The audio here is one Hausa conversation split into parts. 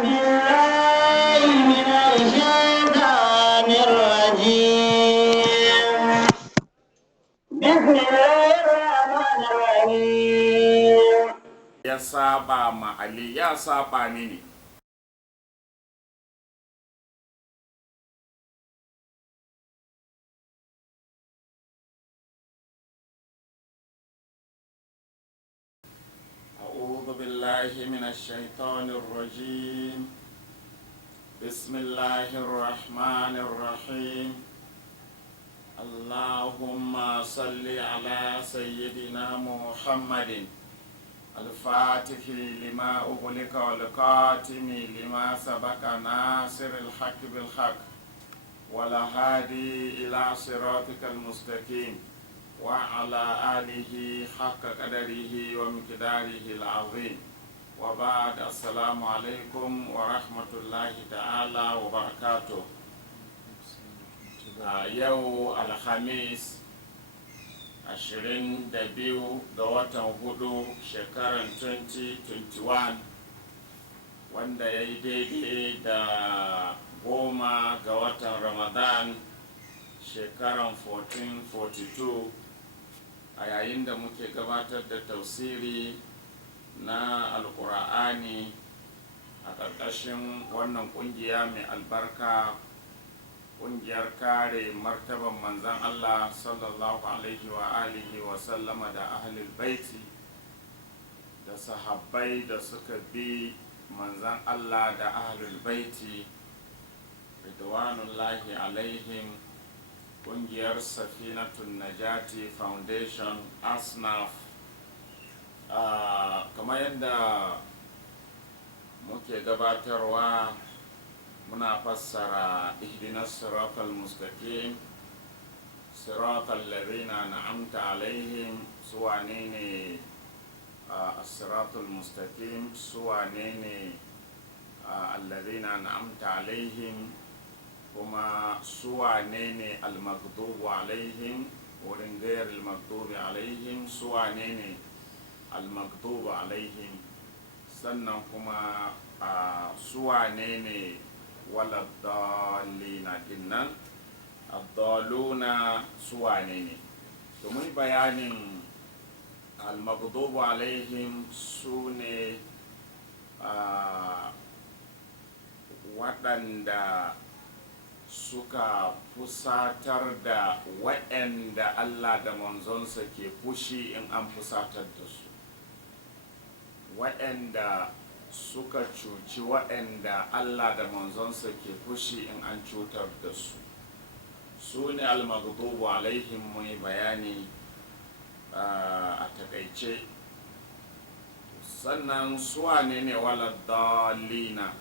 بالله من الشيطان الرجيم بسم الله الرحمن الرحيم ya saba ma Ali ya saba mini. أعوذ بالله من الشيطان الرجيم. بسم الله الرحمن الرحيم. اللهم صل على سيدنا محمد الفاتح لما أغلق والقاتم لما سبق ناصر الحق بالحق والهادي إلى صراطك المستقيم وعلى آله حق قدره ومقداره العظيم وبعد السلام عليكم ورحمة الله تعالى وبركاته. يوم الخميس 22 ga watan hudu shekarar 2021 wanda ya yi daidai da 10 ga watan ramadan shekarar 1442 a yayin da muke gabatar da tafsiri na alkur'ani a ƙarƙashin wannan ƙungiya mai albarka, ƙungiyar kare martaban manzan Allah sallallahu alaihi wa alihi wa sallama da ahlul baiti da sahabbai da suka bi manzan Allah da ahlul baiti ridwanullahi alaihim. Ƙungiyar Safinatun Najati Foundation asnaf, kamar yadda muke gabatarwa muna fassara ihdinas siratal mustaqim siratal ladina an'amta alaihim. Su wane ne as-siratal mustaqim? Su wane ne alladina an'amta alaihim? kuma su wane ne al-maghdubu alaihim? wurin gayar al-maghdubi alaihim su wane ne al-maghdubu alaihim? sannan kuma su wane ne waladdallina dinnan addaluna su wane ne? domin bayanin al-maghdubu alaihim su ne waɗanda suka fusatar da waɗanda Allah da manzonsa ke fushi in an fusatar da su, waɗanda suka cuci waɗanda Allah da manzonsa ke fushi in an cutar da su, su ne al-maghdubu alaihim. mai bayani a takaice. sannan su wane ne waladdallina?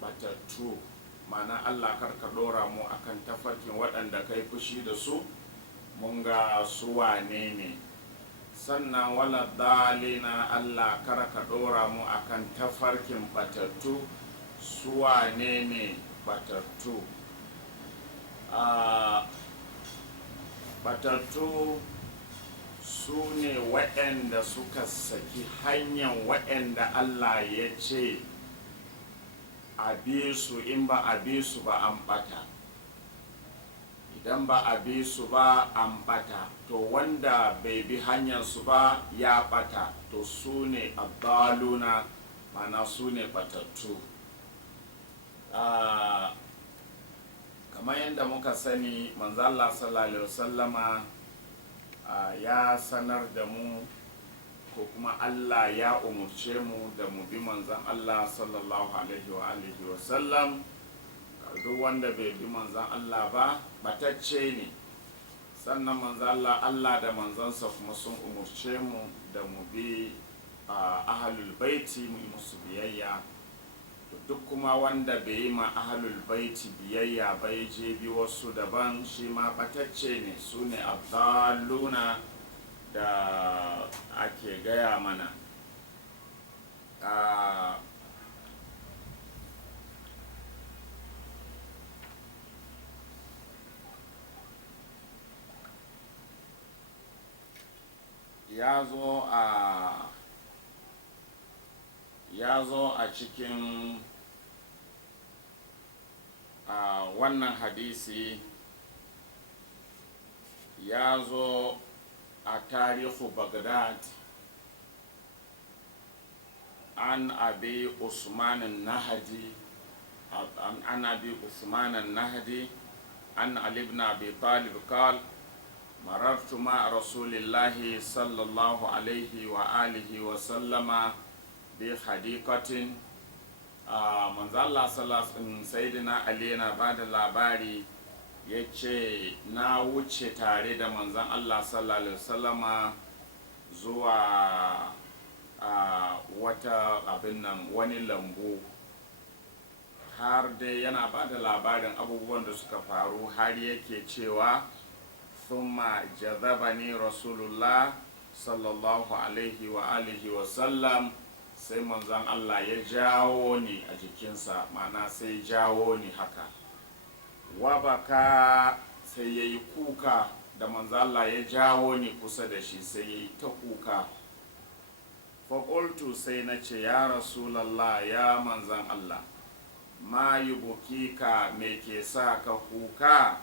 batattu, mana Allah karka dora mu akan tafarkin waɗanda kai fushi da su, mun ga su wane ne. sannan wala dalina Allah karka dora mu akan tafarkin batattu, su wane ne batattu? Batattu su ne waɗanda suka saki hanyar waɗanda Allah ya ce a bi su, in ba a bi su ba an bata, idan ba a bi su ba an bata, to wanda bai bi hanyar su ba ya bata, to su ne abdaluna, mana su ne batattu. kamar yadda muka sani manzala sallallahu alaihi wasallama ya sanar da mu, ko kuma Allah ya umurce mu da mu bi manzan Allah sallallahu alaihi wa alihi wa sallam. duk wanda bai bi manzan Allah ba batacce ne. sannan manzan Allah da manzansa kuma sun umurce mu da mu bi ahlul baiti, mu yi musu biyayya. duk kuma wanda bai yi ma ahlul baiti biyayya bai je bi wasu daban, shi ma batacce ne. su ne abdalluna da ake gaya mana. ya zo a cikin wannan hadisi ya zo a tarihu Baghdad an abi Usman al-Nahdi an abi Usman al-Nahdi an Ali ibn Abi Talib قال مررت مع رسول الله صلى الله عليه وآله وسلم بحديقة manzo Allah sayyidina Ali yana ba da labari ya ce na wuce tare da manzon Allah sallallahu alaihi wasallama zuwa wata abin nan wani lambu har dai yana ba da labarin abubuwan da suka faru har yake cewa thumma jazabani rasulullah sallallahu alaihi wa alihi wa sallam sai manzon Allah ya jawo ni a jikinsa ma'ana sai jawo ni haka wa baka sai ya yi kuka da manzon Allah ya jawo ni kusa da shi sai ya yi ta kuka faƙultu sai na ce ya rasulallah ya manzon Allah ma yi bukika me ke sa ka kuka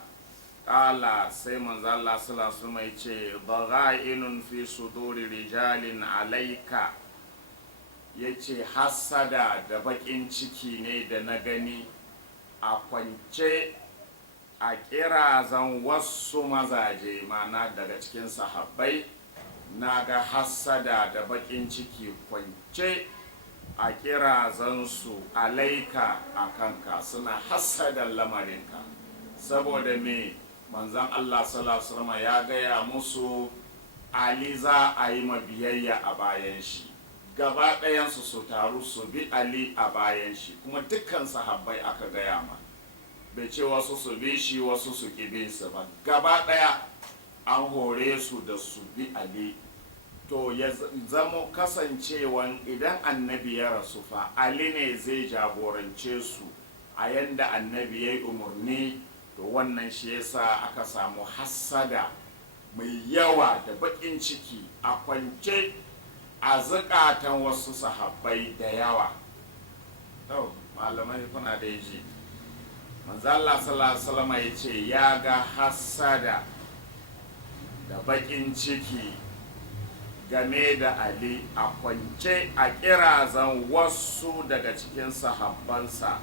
ƙala sai manzon Allah sallallahu mai ce bagha'inun fi suduri rijalin alaika ya ce hassada da baƙin ciki ne da na gani a kwance a ƙirazan wasu mazaje mana daga cikin sahabbai na ga hassada da baƙin ciki kwance a ƙirazansu alaika a kanka suna hassadan lamarinka saboda me manzan Allah sallallahu alaihi ya gaya musu Ali za a yi mabiyayya a bayan shi gaba ɗayansu su taru su bi Ali a bayan shi kuma dukkan sahabbai aka gaya ma bai ce wasu su bi shi wasu su ƙi su ba gaba ɗaya an hore su da su bi Ali to ya zamo kasancewan idan annabi ya rasu fa Ali ne zai jagorance su a yanda annabi ya yi umarni to wannan shi yasa aka samu hassada mai yawa da baƙin ciki a kwance a zukatan wasu sahabbai da yawa. To malamai kuna da ji manzo Allah sallallahu alaihi wasallam ya ce ya ga hassada da bakin ciki game da Ali a kwance a kirazan wasu daga cikin sahabbansa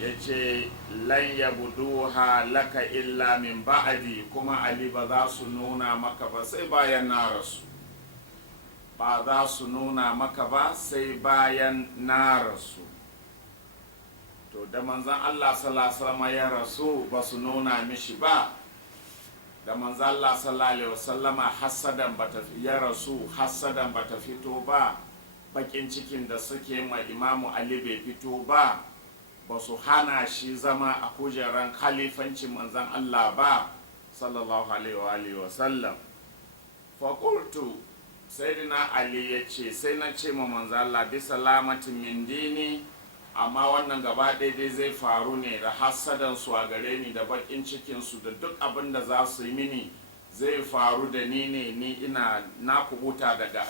ya ce lan yabuduha laka illa min ba'di kuma Ali ba za su nuna maka ba sai bayan na rasu ba za su nuna maka ba sai bayan na rasu. To da manzan Allah sallallahu alaihi wasallam ya rasu ba su nuna mishi ba, da manzan Allah sallallahu alaihi wasallam hasadan bata ya rasu hasadan bata fito ba, bakin cikin da suke ma Imamu Ali bai fito ba, ba su hana shi zama a kujeran khalifancin manzan Allah ba sallallahu alaihi wasallam. Fakultu sayyidina Ali ya ce sai na ce ma manzo Allah bi salamatin min dini amma wannan gaba daidai zai faru ne da hasadan su a gare ni da bakin cikin su da duk abin da za su yi mini zai faru da ni ne ni ina na kubuta daga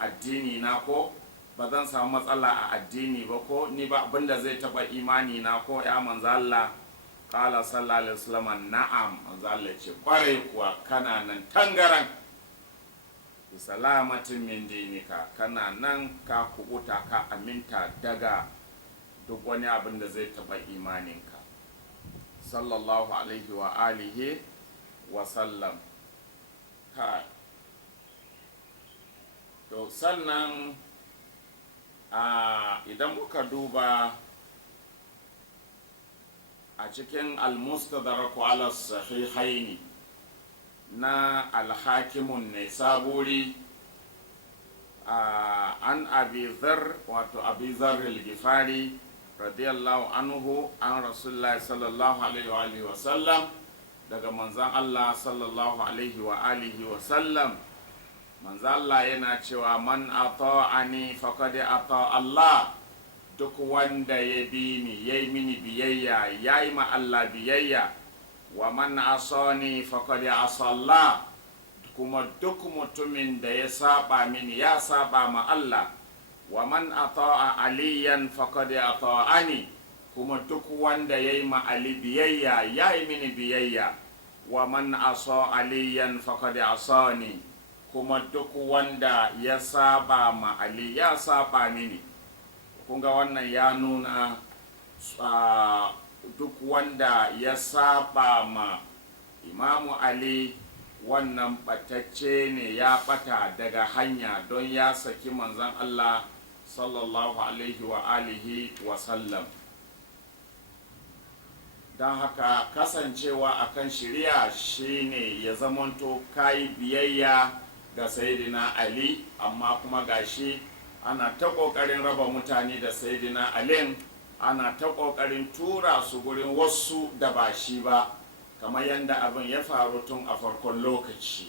addini na ko ba zan samu matsala a addini ba ko ni ba abin da zai taba imani na ko ya manzo Allah qala sallallahu alaihi wasallam na'am manzo Allah ce kwarai kuwa kana nan tangaran salamatin min dinika kana nan ka kubuta ka aminta daga duk wani abin da zai taba imaninka sallallahu alaihi wa alihi wa sallam. To sannan idan muka duba a cikin al-mustadrak ala sahihaini na alhakimun ne saburi an abizar wato abizar al-gifari radiyallahu anhu an rasulullah sallallahu alaihi wa sallam daga manzan Allah sallallahu alaihi wa alihi wa sallam manzan Allah yana cewa man ata'ani faqad ata Allah duk wanda ya bi ni yayi mini biyayya yayi ma Allah biyayya wa man asani faqad asalla kuma duk mutumin da ya saba mini ya saba ma Allah wa man ata'a aliyan faqad ata'ani, kuma duk wanda yayi ma Ali biyayya yayi mini biyayya. Wa man asa aliyan faqad asani, kuma duk wanda ya saba ma Ali ya saba mini. Kunga wannan ya nuna duk wanda ya saba ma Imamu Ali wannan batacce ne, ya bata daga hanya don ya saki manzon Allah sallallahu alaihi wa alihi wa sallam. Don haka kasancewa akan shari'a shine ya zamanto kayi biyayya ga Sayyidina Ali, amma kuma gashi ana ta ƙoƙarin raba mutane da Sayyidina Ali, ana ta ƙoƙarin tura su gurin wasu da ba shi ba, kamar yadda abin ya faru tun a farkon lokaci.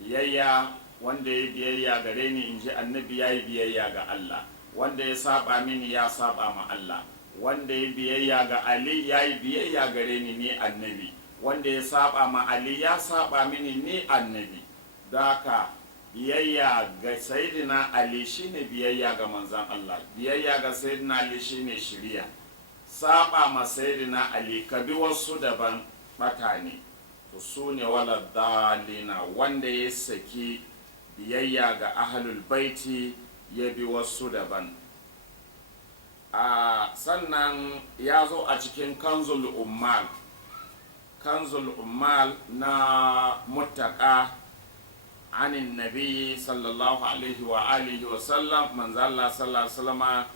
Biyayya, wanda ya biyayya gare ni in ji annabi ya yi biyayya ga Allah, wanda ya saba mini ya saba ma Allah, wanda ya biyayya ga Ali ya yi biyayya gare ni annabi, wanda ya saba ma Ali ya saba mini ni annabi. Daka biyayya ga Sayyidina Ali shine biyayya ga manzan Allah, biyayya ga Sayyidina Ali shine shiriya. Saba ma Sayyidina Ali ka bi wasu daban bata ne, to su ne wala dalina, wanda ya saki biyayya ga ahlul baiti ya bi wasu daban. Sannan ya zo a cikin kanzul ummal na Muttaka anin nabi sallallahu alaihi wa alihi wa sallam, manzala sallallahu alaihi wa sallama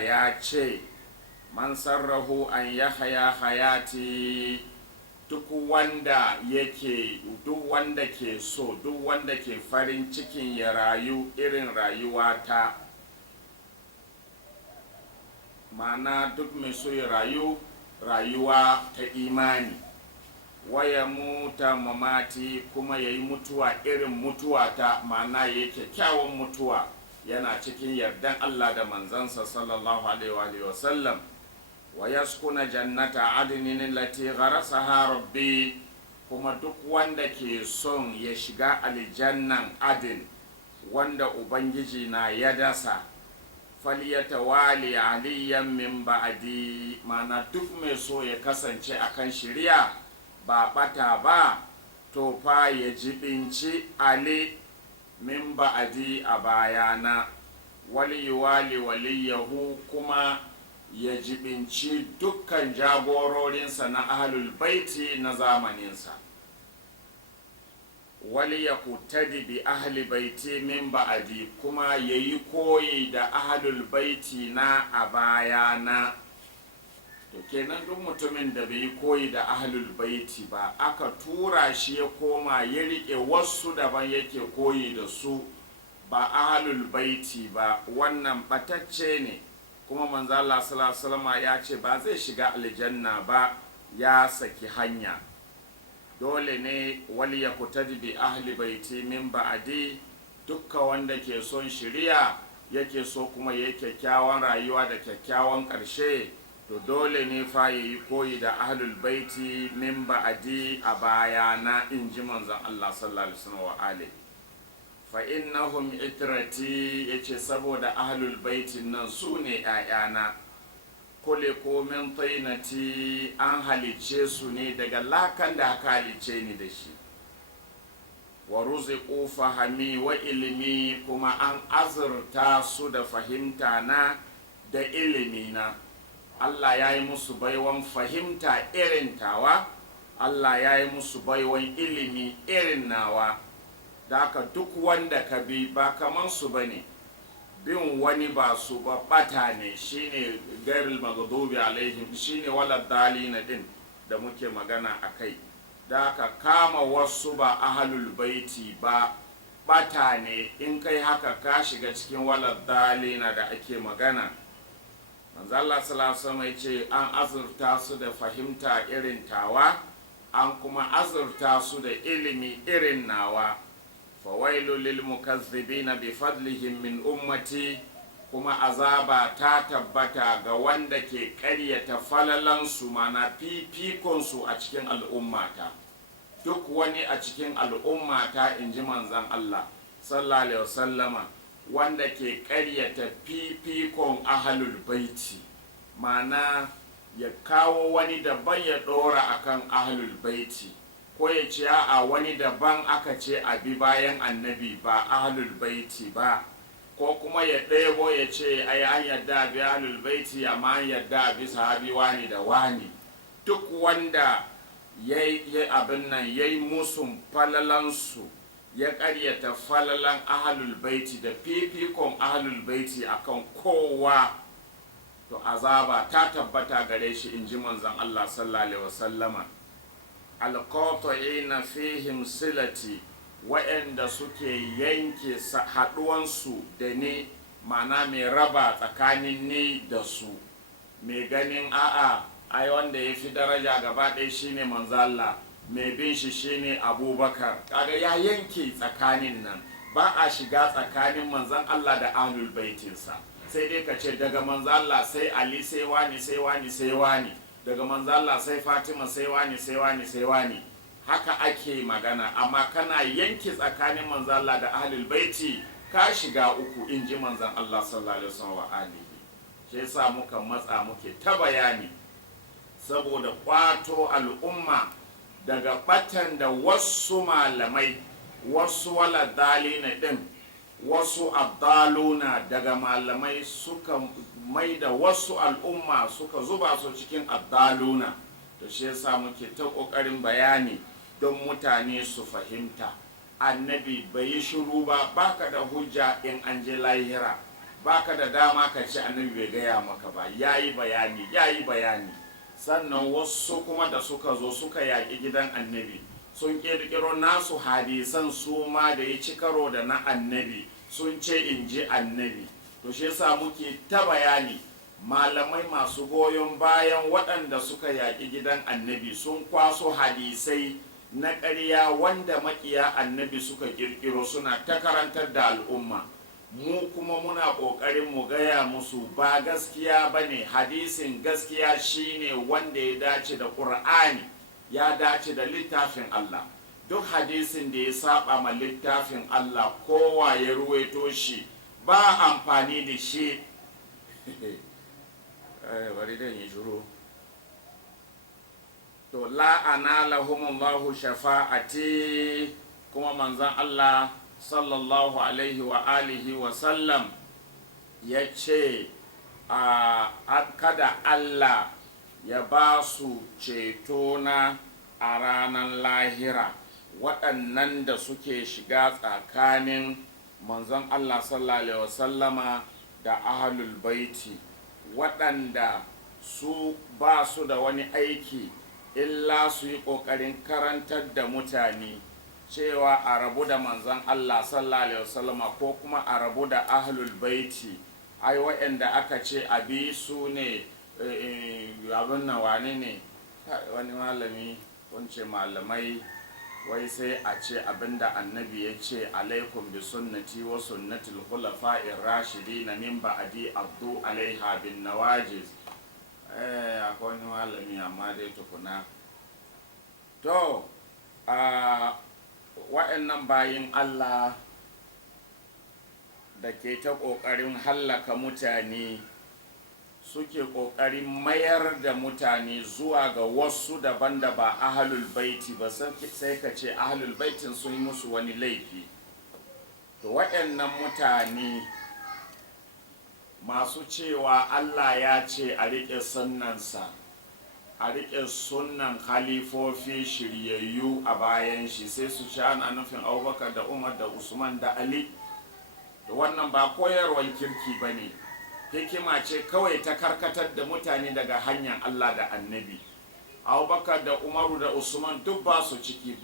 ya ce, man sarrahu an yahya hayati, duk wanda ke so, duk wanda ke farin cikin ya rayu irin rayuwata, ma'ana duk mai so ya rayu rayuwa ta imani, waya muta mamati, kuma ya yi mutuwa irin mutuwata, ma'ana ya yi kyakkyawan mutuwa yana cikin yardan Allah da manzansa sallallahu alaihi wa sallam. Wa yaskuna jannata adnin lati gharasaha rabbi, kuma duk wanda ke son ya shiga aljannan adin wanda ubangiji na ya dasa, falyatawali aliyan min ba'di, mana duk mai so ya kasance akan shari'a ba bata ba, to fa ya jibinci Ali min ba'di a bayana, waliyuwali waliyahu, kuma ya jibinci dukkan jagororinsa na ahlul baiti na zamaninsa. Wali ya kutadi bi ahli baiti min ba'adi, kuma ya yi koyi da ahlul baiti na a bayana. To kenan duk mutumin da bai yi koyi da ahlul baiti ba, aka tura shi ya koma ya riƙe wasu daban yake koyi da su, ba ahlul baiti ba, wannan batacce ne. Kuma manzo Allah sallallahu alaihi wasallam ya ce ba zai shiga aljanna ba, ya saki hanya. Dole ne wali ya kutadi bi ahli baiti min ba'di, dukka wanda ke son shiriya yake so kuma yayi kyakkyawan rayuwa da kyakkyawan ƙarshe, to dole ne fa yayi koyi da ahlul baiti min ba'di a bayana, in ji manzon Allah sallallahu alaihi wasallam wa alihi. Fa innahum itrati, yace saboda ahlul baitin nan su ne ‘ya'yana, kule ko min tainati, an halice su ne daga lakan da aka halice ni da shi, wa ruziqu fahami wa ilimi, kuma an azurta su da fahimta na da ilimi na. Allah ya yi musu baiwan fahimta irin tawa, Allah ya yi musu baiwan ilimi irin nawa. Da haka duk wanda ka bi ba kaman su bane, bin wani ba su ba bata ne, shine gairul maghdubi alaihim, shine wala dalina din da muke magana akai. Da haka kama wasu ba ahlul baiti ba bata ne, in kai haka ka shiga cikin wala dalina da ake magana. Manzo Allah sallallahu alaihi wasallam yace an azurta su da fahimta irin tawa, an kuma azurta su da ilimi irin nawa. Fawailu lil mukazzibina bi fadlihim min ummati, kuma azaba ta tabbata ga wanda ke ƙaryata falalansu, mana fifikonsu a cikin al'ummata. Duk wani a cikin al'ummata, in ji manzan Allah sallallahu alaihi wasallama, wanda ke ƙaryata fifikon ahlul baiti, ma'ana ya kawo wani daban ya ɗora akan ahlul baiti, ko ya ce a wani daban aka ce abi bayan annabi ba ahlul baiti ba, ko kuma ya ɗebo ya ce ai an yadda abi ahlul baiti amma an yadda abi sahabi wani da wani. Duk wanda ya abin nan ya yi musun falalansu, ya ƙaryata falalan ahlul baiti da fifikon ahlul baiti akan kowa, to azaba ta tabbata gare shi, in ji manzon Allah sallallahu alaihi wasallama. Alqati'ina fihim silati, wa'anda suke yanke haɗuwansu da ni, ma'ana mai raba tsakanin ni da su, mai ganin a'a ai wanda ya fi daraja gaba ɗaya shine manzo Allah, mai bin shi shine Abubakar. Kaga ya yanke tsakanin nan, ba a shiga tsakanin manzon Allah da ahlul baitinsa, sai dai ka ce daga manzo Allah sai Ali sai wani sai wani sai wani, daga manzo Allah sai Fatima sai wani sai wani sai wani, haka ake magana. Amma kana yanke tsakanin manzo Allah da ahlul baiti, ka shiga uku, in ji manzon Allah sallallahu alaihi wasallam wa alihi. Shi yasa muka matsa muke ta bayani, saboda kwato al'umma daga batan da wasu malamai, wasu waladalina din, wasu abdaluna daga malamai suka mai da wasu al'umma suka zuba su cikin abdaluna. Da shi yasa muke ta ƙoƙarin bayani don mutane su fahimta. Annabi bai yi shiru ba, baka da hujja in an je lahira, baka da dama ka ce annabi bai gaya maka ba, yayi bayani. Sannan wasu kuma da suka zo suka yaƙi gidan annabi, sun ƙirƙiro nasu hadisan su ma da ya ci karo da na annabi, sun ce in ji annabi. To shi yasa muke ta bayani, malamai masu goyon bayan waɗanda suka yaƙi gidan annabi sun kwaso hadisai na ƙarya wanda maƙiya annabi suka ƙirƙiro, suna ta karantar da al'umma. Mu kuma muna ƙoƙarin mu gaya musu ba gaskiya ba ne, hadisin gaskiya shine wanda ya dace da ƙur'ani, ya dace da littafin Allah. Duk hadisin da ya saba ma littafin Allah, kowa ya ruwaito shi, ba amfani da shi. Bari dan yi shuru. To la'ana lahumullahu shafa'ati, kuma manzon Allah sallallahu alaihi wa alihi wa sallam ya ce kada Allah ya ba su ceto na a ranar lahira, waɗannan da suke shiga tsakanin manzon Allah sallallahu alaihi wa sallama da ahlul baiti, waɗanda su ba su da wani aiki illa su yi ƙoƙarin karantar da mutane cewa a rabu da manzon Allah sallallahu alaihi wasallama, ko kuma a rabu da ahlul baiti. Ai waɗanda aka ce abi su ne abin nan, wane ne wani malami, wance malamai, wai sai a ce abinda annabi ya ce alaikum bi sunnati wa sunnatil khulafa'ir rashidin min ba'di abdu alaiha bin nawajiz. Akwai wani malami amma dai tukuna. To waɗannan bayin Allah da ke ta ƙoƙarin hallaka mutane, suke ƙoƙarin mayar da mutane zuwa ga wasu daban da ba ahlul baiti ba, sai ka ce ahlul baitin sun yi musu wani laifi. To waɗannan mutane masu cewa Allah ya ce a riƙe sunnansa, a riƙe sunnan khalifofi shiryayyu a bayan shi, sai su ci ana nufin Abubakar da Umar da Usman da Ali. Da wannan ba koyarwar kirki ba ne, hikima ce kawai ta karkatar da mutane daga hanyar Allah da annabi. Abubakar da Umaru da Usman duk ba su cikin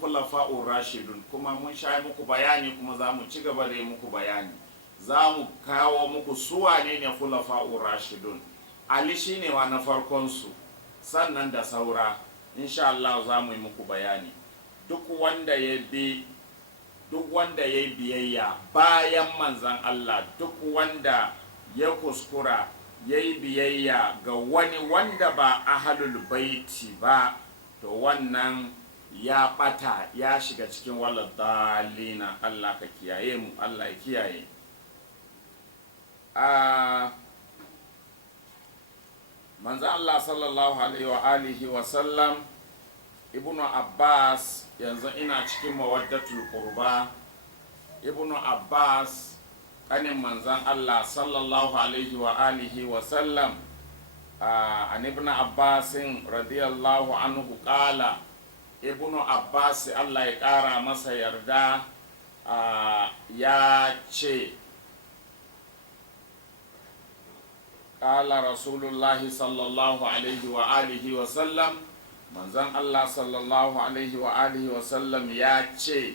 khulafa'ur rashidun, kuma mun sha muku bayani, kuma za mu ci gaba da yi muku bayani. Za mu kawo muku su wane ne khulafa'ur rashidun. Ali shine wa na farkonsu, sannan da saura, insha Allah za mu yi muku bayani. Duk wanda ya yi biyayya bayan manzan Allah, duk wanda ya kuskura ya yi biyayya ga wani wanda ba ahlul baiti ba, to wannan ya ɓata, ya shiga cikin waladhalina. Allah ka kiyaye mu, Allah ya kiyaye. a manzo Allah sallallahu alaihi wa sallam, ibnu Abbas, yanzu ina cikin mawaddatul qurba. Ibnu Abbas kanin manzan Allah sallallahu alaihi wa sallam, an ibn Abbasin radiyallahu anhu qala, ibnu Abbas Allah ya kara masa yarda ya ce, qala rasulullahi sallallahu alaihi wa sallam, manzan Allah sallallahu alaihi wa sallam ya ce,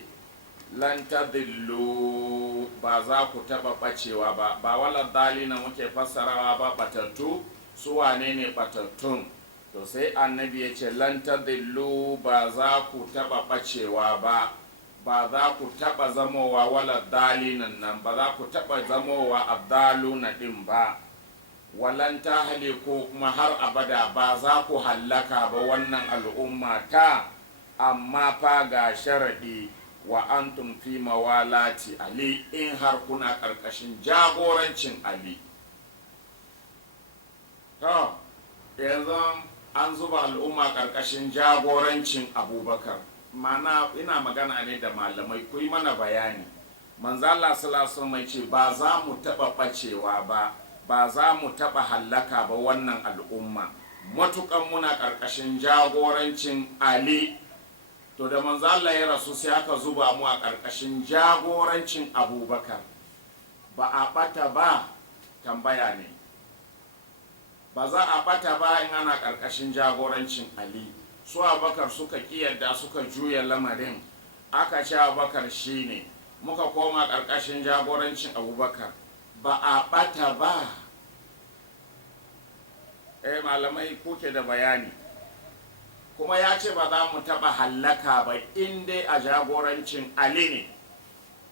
lan tadillu, ba za ku taba bacewa ba. Ba wala dalina muke fassarawa ba, batattu. Su wane ne batattun? To sai annabi ya ce lan tadillu, ba za ku taba bacewa ba, ba za ku taba zamowa wala dalinan nan, ba za ku taba zamowa abdaluna din ba. Walan ta ko kuma har abada ba za ku hallaka ba wannan al'umma ta, amma fa ga sharadi, wa antum fi mawalati Ali, in har kuna karkashin jagorancin Ali. To yanzu an zuba al'umma karkashin jagorancin Abubakar, mana ina magana ne da malamai, ku yi mana bayani. Manzo Allah sallallahu alaihi wasallam ce ba za mu taba bacewa ba, ba za mu taba hallaka ba wannan al'umma, matukan muna karkashin jagorancin Ali. To da manzo Allah ya rasu sai aka zuba mu a ƙarƙashin jagorancin Abubakar. Ba a ɓata ba, tambaya ne. Ba za a ɓata ba in ana ƙarƙashin jagorancin Ali. Su Abubakar suka ƙiyarda suka juya lamarin, aka ce Abubakar shi ne, muka koma ƙarƙashin jagorancin Abubakar. Ba a ɓata ba. Malamai kuke da bayani. Kuma ya ce ba za mu taɓa hallaka ba in dai a jagorancin Ali ne.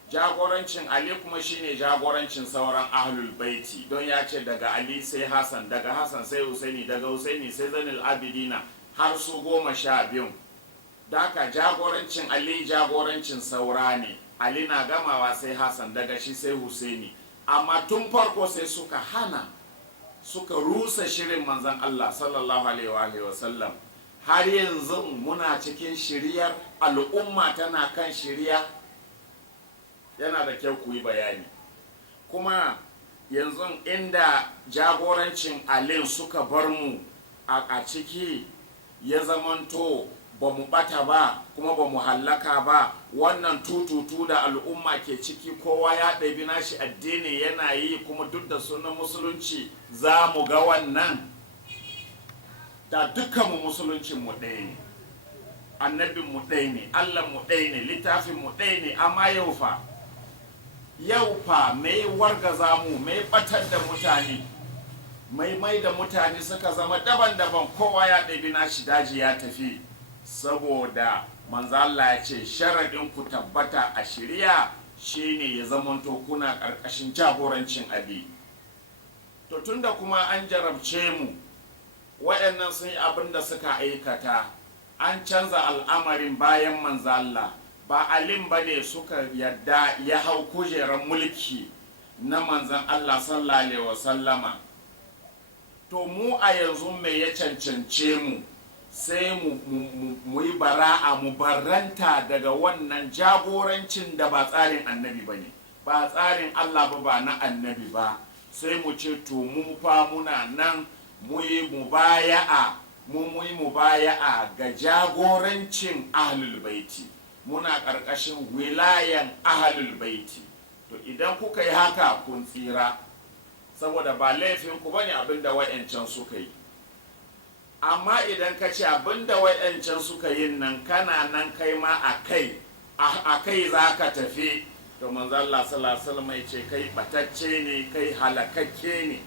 Jagorancin Ali kuma shine jagorancin sauran ahlul baiti, don ya ce daga Ali sai Hassan, daga Hassan sai Husaini, daga Husaini sai Zainul Abidina, har su 12. Daka jagorancin Ali jagorancin saura ne. Ali na gamawa sai Hassan, daga shi sai Husaini. Amma tun farko sai suka hana, suka rusa shirin manzon Allah sallallahu alaihi wa sallam. Har yanzu muna cikin shiriyar, al'umma tana kan shiriya. Yana da kyau ku yi bayani. Kuma yanzu inda jagorancin alin suka bar mu a ciki, ya zamanto ba mu bata ba kuma ba mu hallaka ba, wannan tututu da al'umma ke ciki, kowa ya ɗabi nashi addini yana yi, kuma duk da sunan musulunci za mu ga wannan. Da dukkanmu musuluncinmu ɗaya ne, annabinmu ɗaya ne, Allahnmu ɗaya ne, littafinmu ɗaya ne. Amma yau fa mai wargaza mu, mai batar da mutane, mai da mutane suka zama daban-daban, kowa ya ɗabi nashi daji ya tafi. Saboda manzo Allah ya ce sharaɗin ku tabbata a shari'a shine ya zamanto kuna ƙarƙashin jagorancin Ali. To tunda kuma an jarabce mu, waɗannan sun yi abin da suka aikata, an canza al'amarin bayan manzo Allah, ba alim ba ne suka yadda ya hau kujerar mulki na manzan Allah sallallahu alaihi wasallama. To mu a yanzu mai ya cancance mu, sai mu yi bara'a, mu barranta daga wannan jagorancin da ba tsarin annabi ba ne, ba tsarin Allah ba na annabi ba. Sai mu ce to mu fa muna nan mu yi mubaya'a ga jagorancin ahlul baiti, muna ƙarƙashin wilayan ahlul baiti. To idan kuka yi haka kun tsira, saboda ba laifinku ba ne abinda wa'yancan suka yi. Amma idan ka ce abinda wa'yancan suka yi nan kana nan kai ma a kai za ka tafi, to manzo Allah sallallahu alaihi wasallam ya ce kai batacce ne, kai halakakke ne,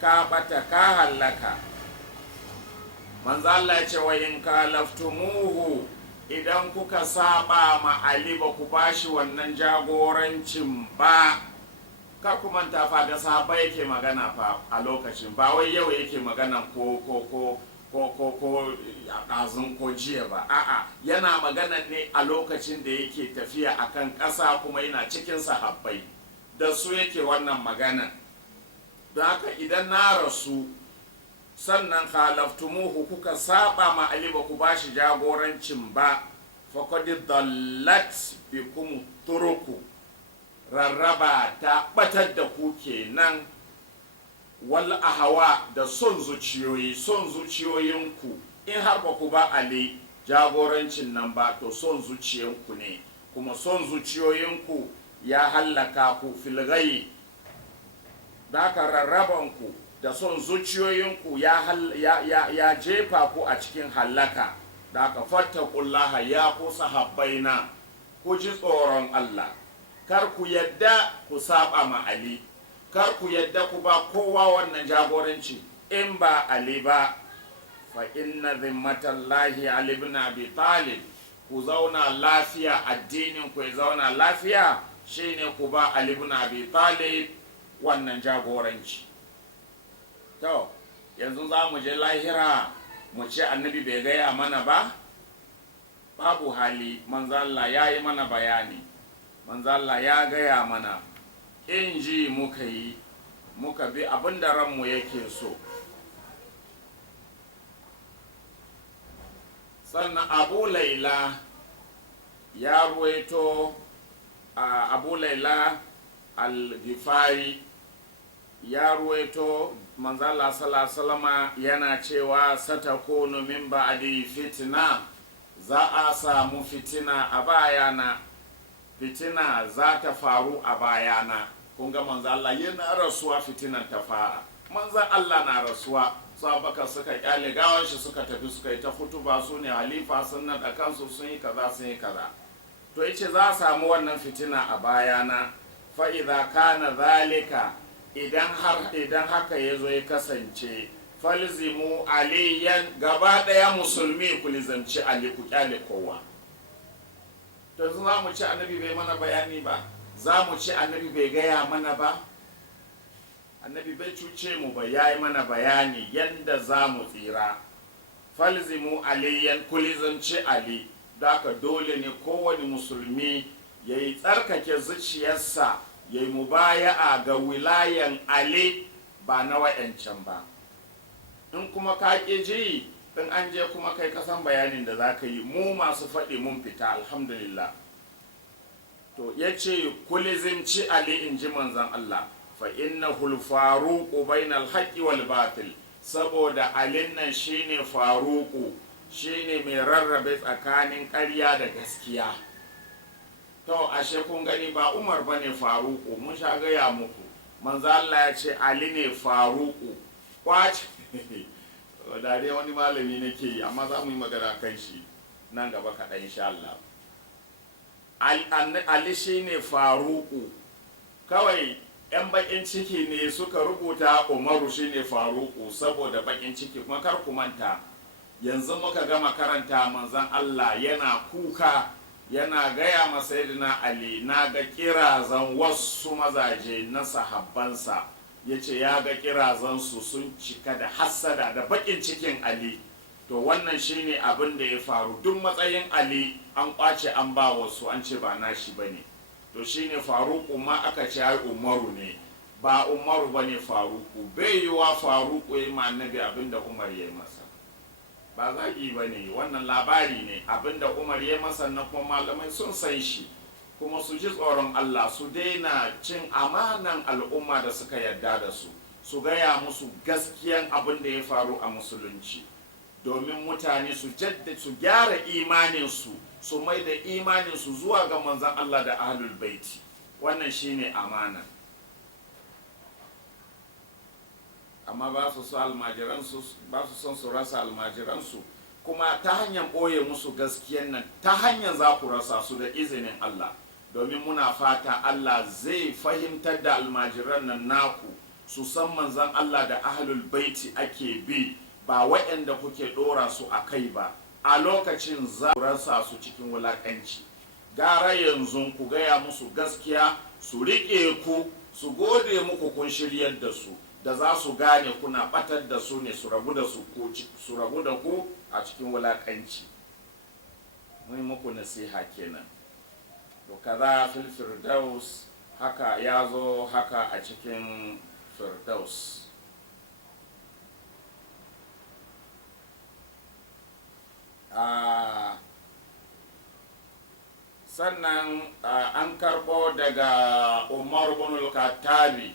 ka bata ka halaka. Manzo Allah ya ce wa in kalaftumuhu, idan kuka saba ma Ali ba ku bashi wannan jagorancin ba. Kar ku manta fa da sahaba yake magana fa a lokacin, ba wai yau yake magana ko ɗazun ko jiya ba, a'a yana magana ne a lokacin da yake tafiya akan ƙasa kuma yana cikin sahabbai, da su yake wannan magana. don haka idan na rasu sannan khalaftumuhu kuka saba ma Ali ba ku bashi jagorancin ba faqad dallat bikum turuku, rarraba ta batar da ku kenan, wal ahawa da son zuciyoyinku in har ba ku ba Ali jagorancin nan ba to son zuciyanku ne, kuma son zuciyoyinku ya hallaka ku filgayi. Da haka rarrabanku da son zuciyoyinku ya jefa ku a cikin hallaka. Da haka fattakullaha ya ku sahabbaina, ku ji tsoron Allah, kar ku yadda ku saba ma Ali, kar ku yadda ku ba kowa wannan jagoranci in ba Ali ba. Fa inna zimmatallahi Ali ibn Abi Talib, ku zauna lafiya, addinin ku ya zauna lafiya shine ku ba Ali ibn Abi Talib wannan jagoranci. To yanzu za mu je lahira mu ce annabi bai gaya mana ba? Babu hali, manzo Allah ya yi mana bayani, manzo Allah ya gaya mana, in ji muka yi muka bi abin da ranmu yake so. Sannan Abu Laila ya ruwaito, Abu Laila al-Ghifari ya ruwaito manzo Allah sallallahu alaihi wasallam yana cewa satakunu min ba'di fitna, za a samu fitina a bayana, fitina za ta faru a bayana. Kun ga manzo Allah yana rasuwa fitinan ta fara, manzo Allah na rasuwa Abubakar suka kyale gawan shi suka tafi suka yi ta hutuba, su ne halifa sun naɗa kansu sun yi kaza sun yi kaza. To yace za a samu wannan fitina a bayana, fa idza kana zalika, idan haka ya zo ya kasance, falzimu aliyan, gaba daya musulmi ku lizamci Ali, ku kyale kowa. To za mu ci annabi bai mana bayani ba, za mu ci annabi bai gaya mana ba, annabi bai cuce mu ba, ya yi mana bayani yadda za mu tsira. Falzimu aliyan, ku lizamci Ali. Da haka dole ne kowane musulmi ya yi tsarkake zuciyarsa, ya yi mubaya'a ga wilayan Ali ba na wa'yancan ba. In kuma ka ƙi ji, in an je kuma kai kasan bayanin da za ka yi, mu masu faɗi mun fita alhamdulillah. To ya ce kulizimci Ali, in ji manzan Allah, fa innahul faruqu bainal haqqi wal batil, saboda alin nan shine faruqu, shine mai rarrabe tsakanin ƙarya da gaskiya. To ashe kun gani ba Umar bane faruqu, mun sha gaya muku manzo Allah ya ce Ali ne faruqu. Kwace da dai wani malami nake yi, amma za mu yi magana kan shi nan gaba kaɗan insha Allah. Ali shine faruqu, kawai 'yan bakin ciki ne suka rubuta Umaru shine faruqu saboda bakin ciki. Kuma kar ku manta, yanzu muka gama karanta manzon Allah yana kuka, yana gaya ma sayyidina Ali, na ga kirazan wasu mazaje na sahabbansa, ya ce ya ga kirazansu sun cika da hassada da bakin cikin Ali. To wannan shine abin da ya faru, duk matsayin Ali an kwace an ba wasu, an ce ba nashi bane. To shine faruku ma aka ce ai Umaru ne, ba Umaru bane faruku. Bai yiwa faruku ya ma annabi abinda Umar ya yi masa, ba zagi bane, wannan labari ne. Abinda Umar ya masa na kuma malamai sun san shi, kuma su ji tsoron Allah, su daina cin amanan al'umma da suka yarda da su gaya musu gaskiyan abin da ya faru a musulunci, domin mutane su gyara imaninsu, su mai da imaninsu zuwa ga manzan Allah da ahlul baiti. Wannan shine amana. Amma ba su so almajiransu, ba su son su rasa almajiransu, kuma ta hanyar ɓoye musu gaskiyan nan, ta hanyar za ku rasa su da izinin Allah. Domin muna fata Allah zai fahimtar da almajiran nan naku su san manzan Allah da ahlul baiti ake bi, ba waɗanda kuke ɗora su a kai ba. A lokacin za ku rasa su cikin wulaƙanci. Gara yanzu ku gaya musu gaskiya, su riƙe ku, su gode muku kun shiryar da su, da za su gane kuna ɓatar da su ne, su rabu da ku a cikin wulaƙanci. Mun muku nasiha kenan. To kaza fil firdaus, haka ya zo haka a cikin firdaus. Sannan an karɓo daga Umar bin al-Khattabi,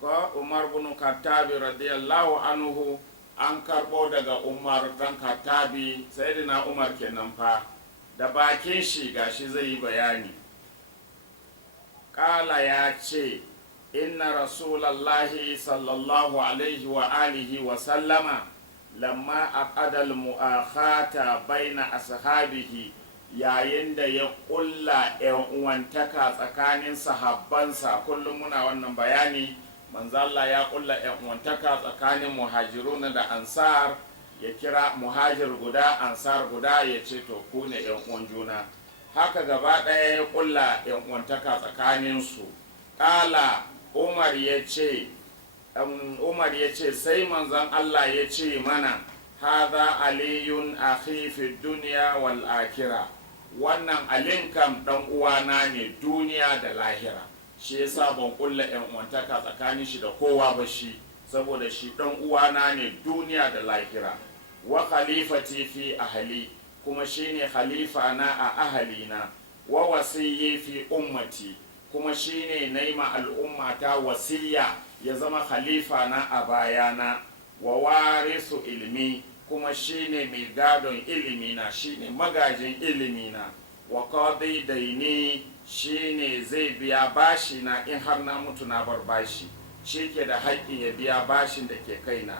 ko Umar bin al-Khattabi radiyallahu anhu, an karɓo daga Umar dan Khattabi, sayyidina Umar kenan fa, da bakin shi gashi zai yi bayani. Kala ya ce, inna rasulallahi sallallahu alaihi wa alihi wa sallama lamma aqadal mu'akhata baina ashabihi, yayin da ya kulla yan uwantaka tsakanin sahabbansa. Kullum muna wannan bayani, manzo Allah ya kulla yan uwantaka tsakanin muhajirun da ansar, ya kira muhajir guda ansar guda ya ce to ku ne yan uwan juna. Haka gaba ɗaya ya kulla yan uwantaka tsakanin su. Kala Umar ya ce sai manzon Allah ya ce mana, hadha aliyun akhi fi dunya wal akhirah, wannan alin kam dan uwana ne duniya da lahira. Shi yasa ban kulla yan uwantaka tsakanin shi da kowa ba, shi saboda shi dan uwana ne duniya da lahira. Wa khalifati fi ahli, kuma shine khalifa na a ahalina. Wa wasiyyi fi ummati, kuma shine naima al'ummata wasiya ya zama khalifa na a bayana. Wa warisu ilmi, kuma shine mai gadon ilimina, shine magajin ilimina. Wa qadi daini, shine zai biya bashi na in har na mutu na bar bashi, shi ke da haƙƙin ya biya bashin da ke kaina.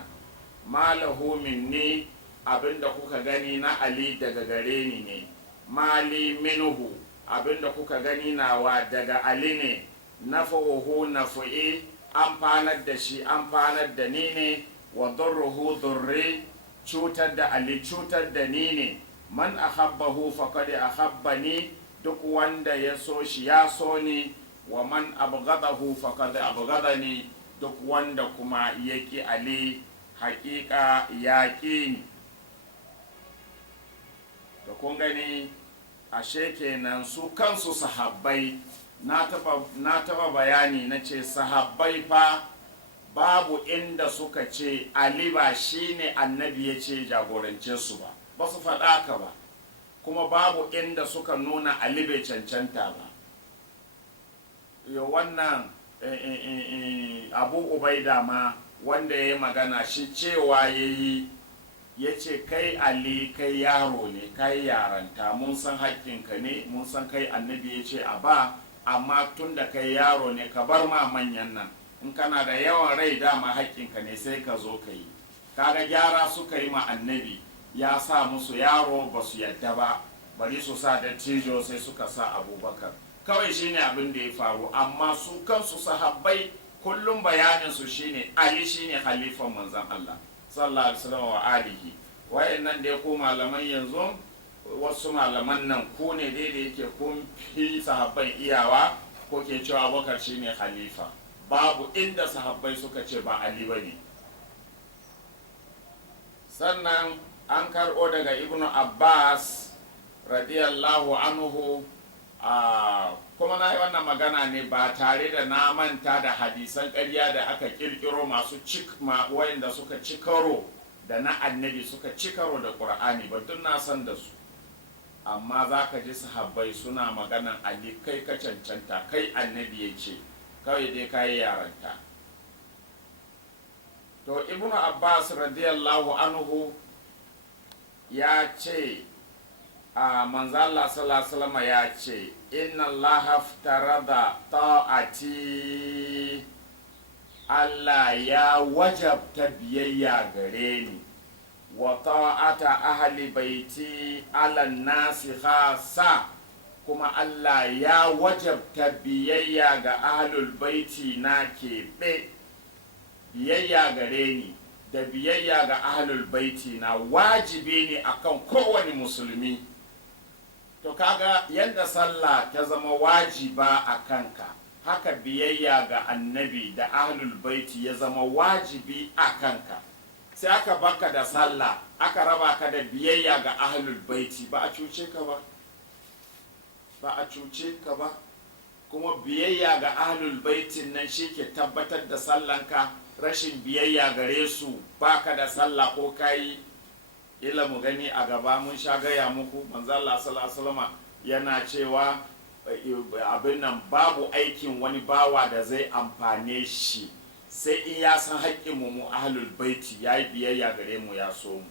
Malahu minni, abinda kuka gani na Ali daga gare ni ne. Mali minhu, abinda kuka gani nawa daga Ali ne. Nafa'uhu nafu'i, amfanar da shi amfanar da ni ne. Wa durruhu durri, cutar da Ali cutar da ni ne. Man ahabbahu faqad ahabbani, duk wanda ya so shi ya so ni. Wa man abghadahu faqad abghadani, duk wanda kuma yaki Ali haƙiƙa yaƙi ni. Da kun gani ashe kenan su kansu sahabbai, na taba bayani na ce sahabbai fa babu inda suka ce Ali ba shine annabi ya ce jagorance su ba, ba su faɗa ka ba. Kuma babu inda suka nuna Ali bai cancanta ba. Wannan Abu Ubaida ma wanda ya yi magana shi cewa ya ce kai Ali kai yaro ne, kai yaranta, mun san haƙƙinka ne, mun san kai annabi ya ce a ba, amma tun da kai yaro ne ka bar ma manyan nan, in kana da yawan rai dama haƙƙinka ne sai ka zo ka yi. Kaga gyara suka yi ma annabi, ya sa musu yaro ba su yadda ba, bari su sa dattijo sai suka sa Abubakar. Kawai shine abin da ya faru, amma su kansu sahabbai kullum bayaninsu shine Ali shine halifan manzon Allah sallallahu alaihi wasallam wa alihi. Wayannan dai ko malaman yanzu, wasu malaman nan ku ne dai da yake kun fi sahabbai iyawa, ko ke cewa Abubakar shine khalifa. Babu inda sahabbai suka ce ba Ali bane. Sannan an karɓo daga Ibnu Abbas radiyallahu anhu, kuma na yi wannan magana ne ba tare da na manta da hadisan ƙarya da aka ƙirƙiro masu wayanda suka ci karo da na annabi, suka ci karo da ƙur'ani ba, duk na san da su. Amma za ka ji sahabbai suna maganan Ali kai ka cancanta, kai annabi ya ce, kawai dai ka yi yaranta. To Ibnu Abbas radiyallahu anhu ya ce, manzo Allah sallallahu alaihi wasallam ya ce, inna Allah aftarada ta'ati, Allah ya wajabta biyayya gare ni, wa ta'ata ahli baiti ala nasi khassa, kuma Allah ya wajabta biyayya ga ahlul baiti na keɓe. Biyayya gare ni da biyayya ga ahlul baiti na wajibi ne akan kowane musulmi. To kaga yadda sallah ta zama wajiba a kanka, haka biyayya ga annabi da ahlul baiti ya zama wajibi a kanka. Sai aka baka da sallah, aka raba ka da biyayya ga ahlul baiti, ba a cuce ka ba, ba a cuce ka ba. kuma biyayya ga ahlul baitin nan shi ke tabbatar da sallanka. Rashin biyayya gare su baka da sallah ko kayi. Ila mu gani a gaba mun sha gaya muku manzo Allah sallallahu alaihi wasallam yana cewa abin nan babu aikin wani bawa da zai amfane shi sai in ya san haƙƙin mu ahlul baiti yayi biyayya gare mu ya so mu.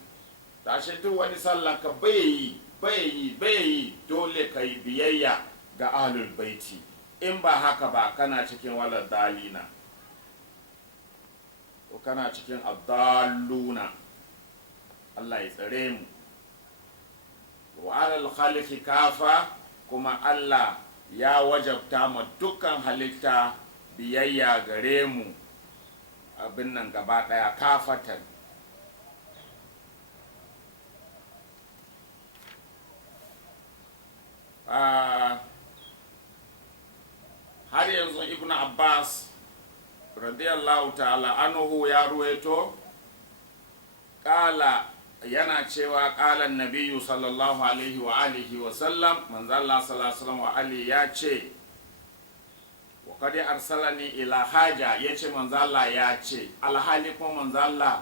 Tashi duk wani sallan ka bai yi dole ka yi biyayya ga ahlul baiti, in ba haka ba kana cikin wala dalina ko kana cikin addalluna. Allah ya tsare mu. Wa alal khaliqi kafa, kuma Allah ya wajabta ma dukkan halitta biyayya gare mu abin nan gaba daya kafatan. Har yanzu Ibn Abbas radiyallahu ta'ala anhu ya ruwaito kala yana cewa kalan nabiyyu sallallahu alaihi wa alihi wa sallam, manzalla sallallahu wa alihi ya ce wa kadi arsalani ila haja, ya ce manzalla ya ce alhali kuma manzalla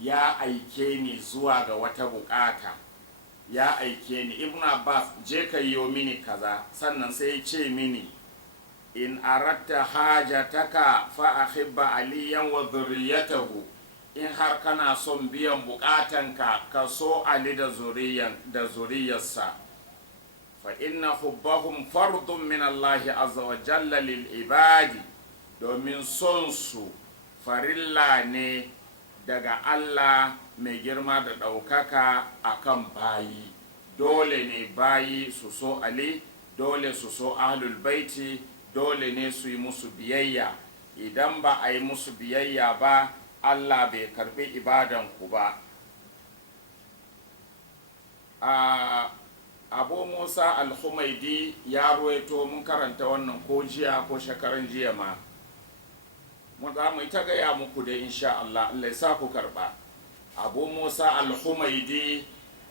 ya aike ni zuwa ga wata bukata, ya aike ni. Ibn Abbas, je ka yi mini kaza, sannan sai ya ce mini in aratta hajataka fa akhibba aliyan wa dhurriyyatahu, in har kana son biyan bukatanka ka so Ali da zuriyarsa, fa inna hubbahum fardun min Allah azza wa jalla lil ibadi, domin son su farilla ne daga Allah mai girma da ɗaukaka akan bayi. Dole ne bayi su so Ali, dole su so ahlul baiti, dole ne su yi musu biyayya. Idan ba a yi musu biyayya ba, Allah bai karbi ibadanku ba. Abu Musa al-Humaidi ya ruwaito, mun karanta wannan ko jiya ko shekaran jiya ma, mu za mu yi ta gaya muku da insha Allah, Allah ya sa ku karba. Abu Musa al-Humaidi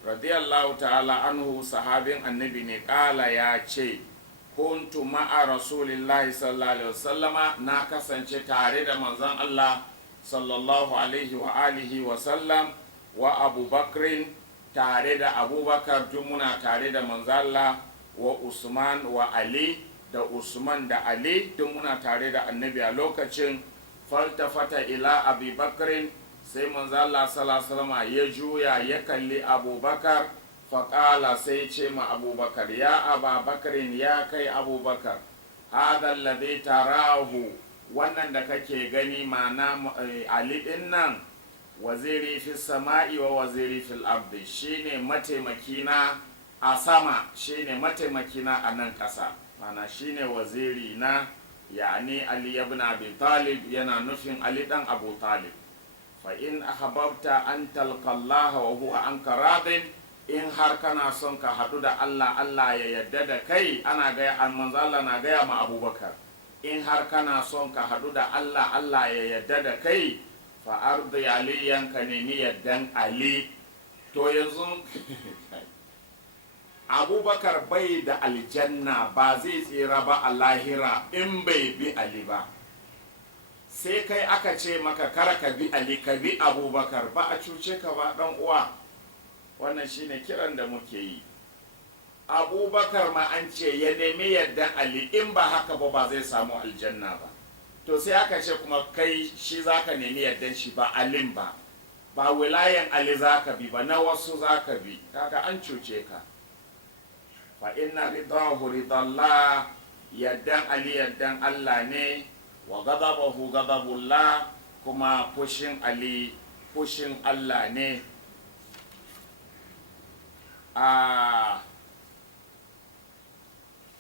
radiyallahu ta'ala anhu, sahabin annabi ne, kala ya ce kuntu ma'a rasulillahi sallallahu alaihi wasallama, na kasance tare da manzon Allah sallallahu alaihi wa alihi wa sallam, wa abubakrin, tare da abubakar, tun muna tare da manzalla, wa usman wa ali, da usman da ali, tun muna tare da annabi a lokacin. Faltafata ila abubakrin, sai manzalla sallallahu alaihi ya juya ya kalli abubakar, faƙala sai ce ma abubakar, ya ababakarin, ya kai abubakar, hadha alladhi tarahu, wannan da kake gani mana Ali din nan, waziri fi sama'i wa waziri fil ardi, shine mataimakina a sama, shine mataimakina a nan ƙasa, mana shine waziri na, yani Ali ibn Abi Talib, yana nufin Ali dan Abu Talib. Fa in ahbabta an talqa Allah wa huwa anka radin, in har kana son ka hadu da Allah, Allah ya yarda da kai, ana gaya manzo Allah na gaya ma Abubakar, in har kana son ka hadu da Allah, Allah ya yarda da kai, fa ardi aliyan, ka nemi yardan Ali. To yanzu Abubakar bai da aljanna, ba zai tsira ba a lahira in bai bi Ali ba. Sai kai aka ce maka kar ka bi Ali, ka bi Abubakar, ba a cuce ka ba dan uwa. Wannan shine kiran da muke yi. Abubakar ma an ce ya nemi yardan Ali, in ba haka ba zai samu aljanna ba. To sai aka ce kuma kai shi zaka nemi yardan shi, ba Alin ba, ba wilayan Ali zaka bi ba, na wasu zaka bi, kaga an cuce ka. Fa inna ridahu ridallah, yardan Ali yardan Allah ne, wa ghadabahu ghadabullah, kuma fushin Ali fushin Allah ne.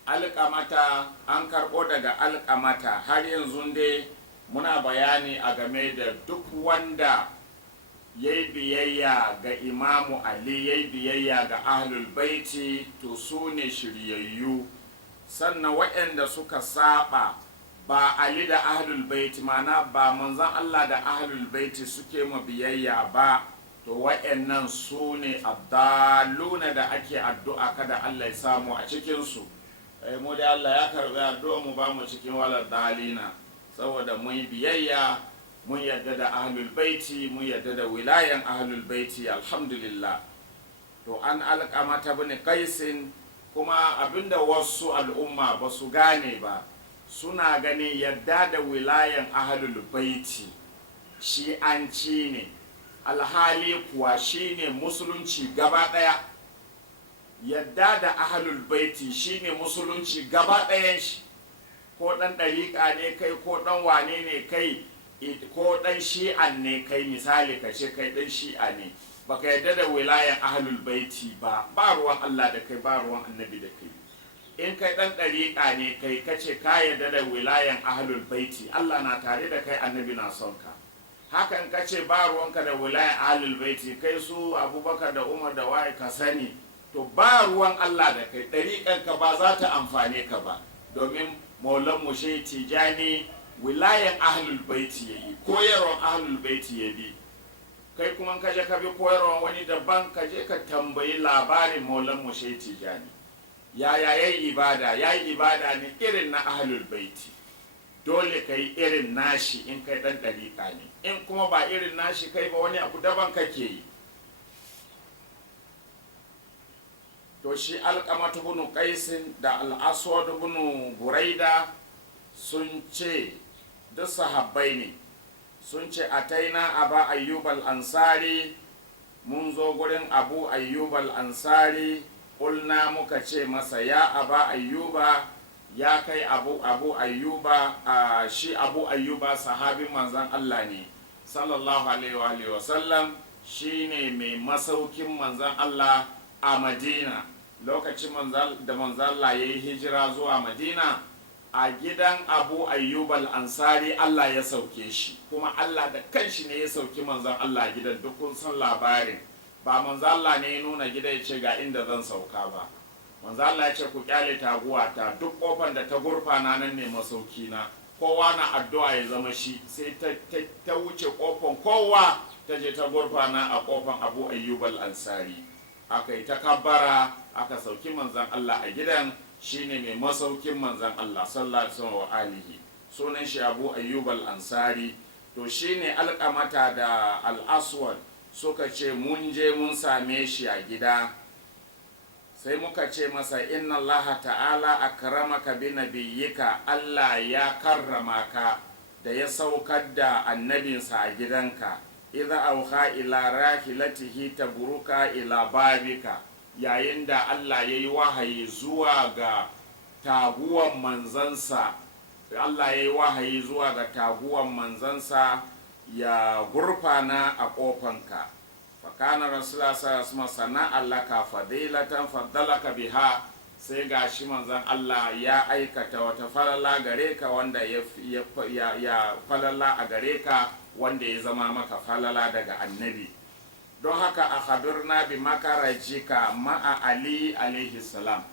Alƙamata, an karɓo daga alƙamata, har yanzu dai muna bayani a game da duk wanda ya yi biyayya ga Imamu Ali, ya yi biyayya ga ahlul baiti, to su ne shiryayyu. Sannan waɗanda suka saba ba Ali da ahlul baiti, mana ba manzon Allah da ahlul baiti suke ma biyayya ba, to waɗannan su ne addaluna da ake addu'a kada Allah ya samu a cikinsu. mu da Allah ya karbi addu'a mu ba mu cikin walar dalina saboda mun yi biyayya mun yadda da ahlul baiti mun yadda da wilayan ahlul baiti alhamdulillah. To an alƙamata bin qaisin kuma abinda wasu al'umma ba su gane ba suna ganin yadda da wilayan ahlul baiti shi an ci ne, alhali kuwa shine musulunci gaba daya. Yadda da ahlul baiti shine musulunci gaba dayan shi, ko dan dariƙa ne kai ko dan wane ne kai ko dan shi'an ne kai, misali ka ce kai dan shi'a ne baka yadda da wilayan ahlul baiti ba ruwan Allah da kai ba ruwan annabi da kai. In kai dan dariƙa ne kai kace ka yadda da wilayan ahlul baiti, Allah na tare da kai, annabi na son ka. Hakan kace ba ruwanka da wilayan ahlul baiti, kai su Abubakar da Umar da waye ka sani, to ba ruwan Allah da kai, dariƙanka ba za ta amfane ka ba. Domin maulan mu Shehu Tijani wilayan ahlul baiti yayi, koyarwan ahlul baiti ya bi. Kai kuma ka je ka bi koyarwan wani daban, ka je ka tambayi labarin maulan mu Shehu Tijani. Yaya yayi ibada ne irin na ahlul baiti. Dole kai irin nashi in kai dan dariƙa ne, in kuma ba irin nashi kai ba wani abu daban kake yi. To shi Alqamatu bin Qaisin da Al-Aswad bin Buraida sun ce duk sahabbai ne, sun ce ataina Aba Ayyub al-Ansari, mun zo gurin Abu Ayyub al-Ansari, ƙulna muka ce masa ya Aba Ayyuba, ya kai Abu Ayyuba. Shi Abu Ayyuba sahabin manzan Allah ne sallallahu alaihi wa sallam, shine mai masaukin manzan Allah a Madina. Lokacin da manzan Allah ya yi hijira zuwa Madina, a gidan Abu Ayyub al-Ansari Allah ya sauke shi, kuma Allah da kanshi ne ya sauki manzan Allah gidan. Duk kun san labarin, ba manzan Allah ne ya nuna gida ya ce ga inda zan sauka ba. Manzan Allah ya ce ku kyale taguwa ta, duk kofar da ta gurfana nan ne masauki na, kowa na addu'a ya zama shi. Sai ta wuce kofar kowa ta je ta gurfana a kofar Abu Ayyub al-Ansari. Aka yi ta kabbara, aka sauki manzan Allah a gidan, shine mai masaukin manzan Allah sallallahu alaihi. Sunan shi Abu Ayyub al-Ansari. To shine Alqamata da Al-Aswad suka ce mun je mun same shi a gida, sai muka ce masa inna Allah ta'ala akramaka bi nabiyyika, Allah ya karrama ka da ya saukar da annabinsa a gidanka. Idza auha ila rahilatihi tabruka ila babika, yayin da Allah ya yi wahayi zuwa ga taguwan manzansa, Allah ya yi wahayi zuwa ga taguwan manzansa ya gurfana a ƙofanka. Fakana rasulullah sallallahu alaihi wasallam laka fadilatan faddalaka biha, sai ga shi manzan Allah ya aikata wata falala gare ka, wanda ya falala a gare ka, wanda ya zama maka falala daga annabi. Don haka a khabirna bi makarajika ma'a Ali alaihi salam.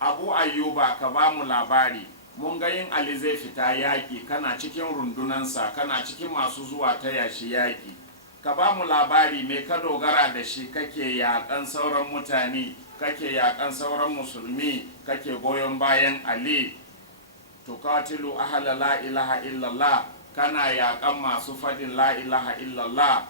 Abu Ayyuba, ka ba mu labari, mun ga yin Ali zai fita yaƙi, kana cikin rundunansa, kana cikin masu zuwa ta yashi yaƙi. Ka ba mu labari me ka dogara da shi kake yaƙan sauran mutane, kake yaƙan sauran musulmi, kake goyon bayan Ali. Tukatilu ahla la ilaha illallah, kana yaƙan masu faɗin la ilaha illallah.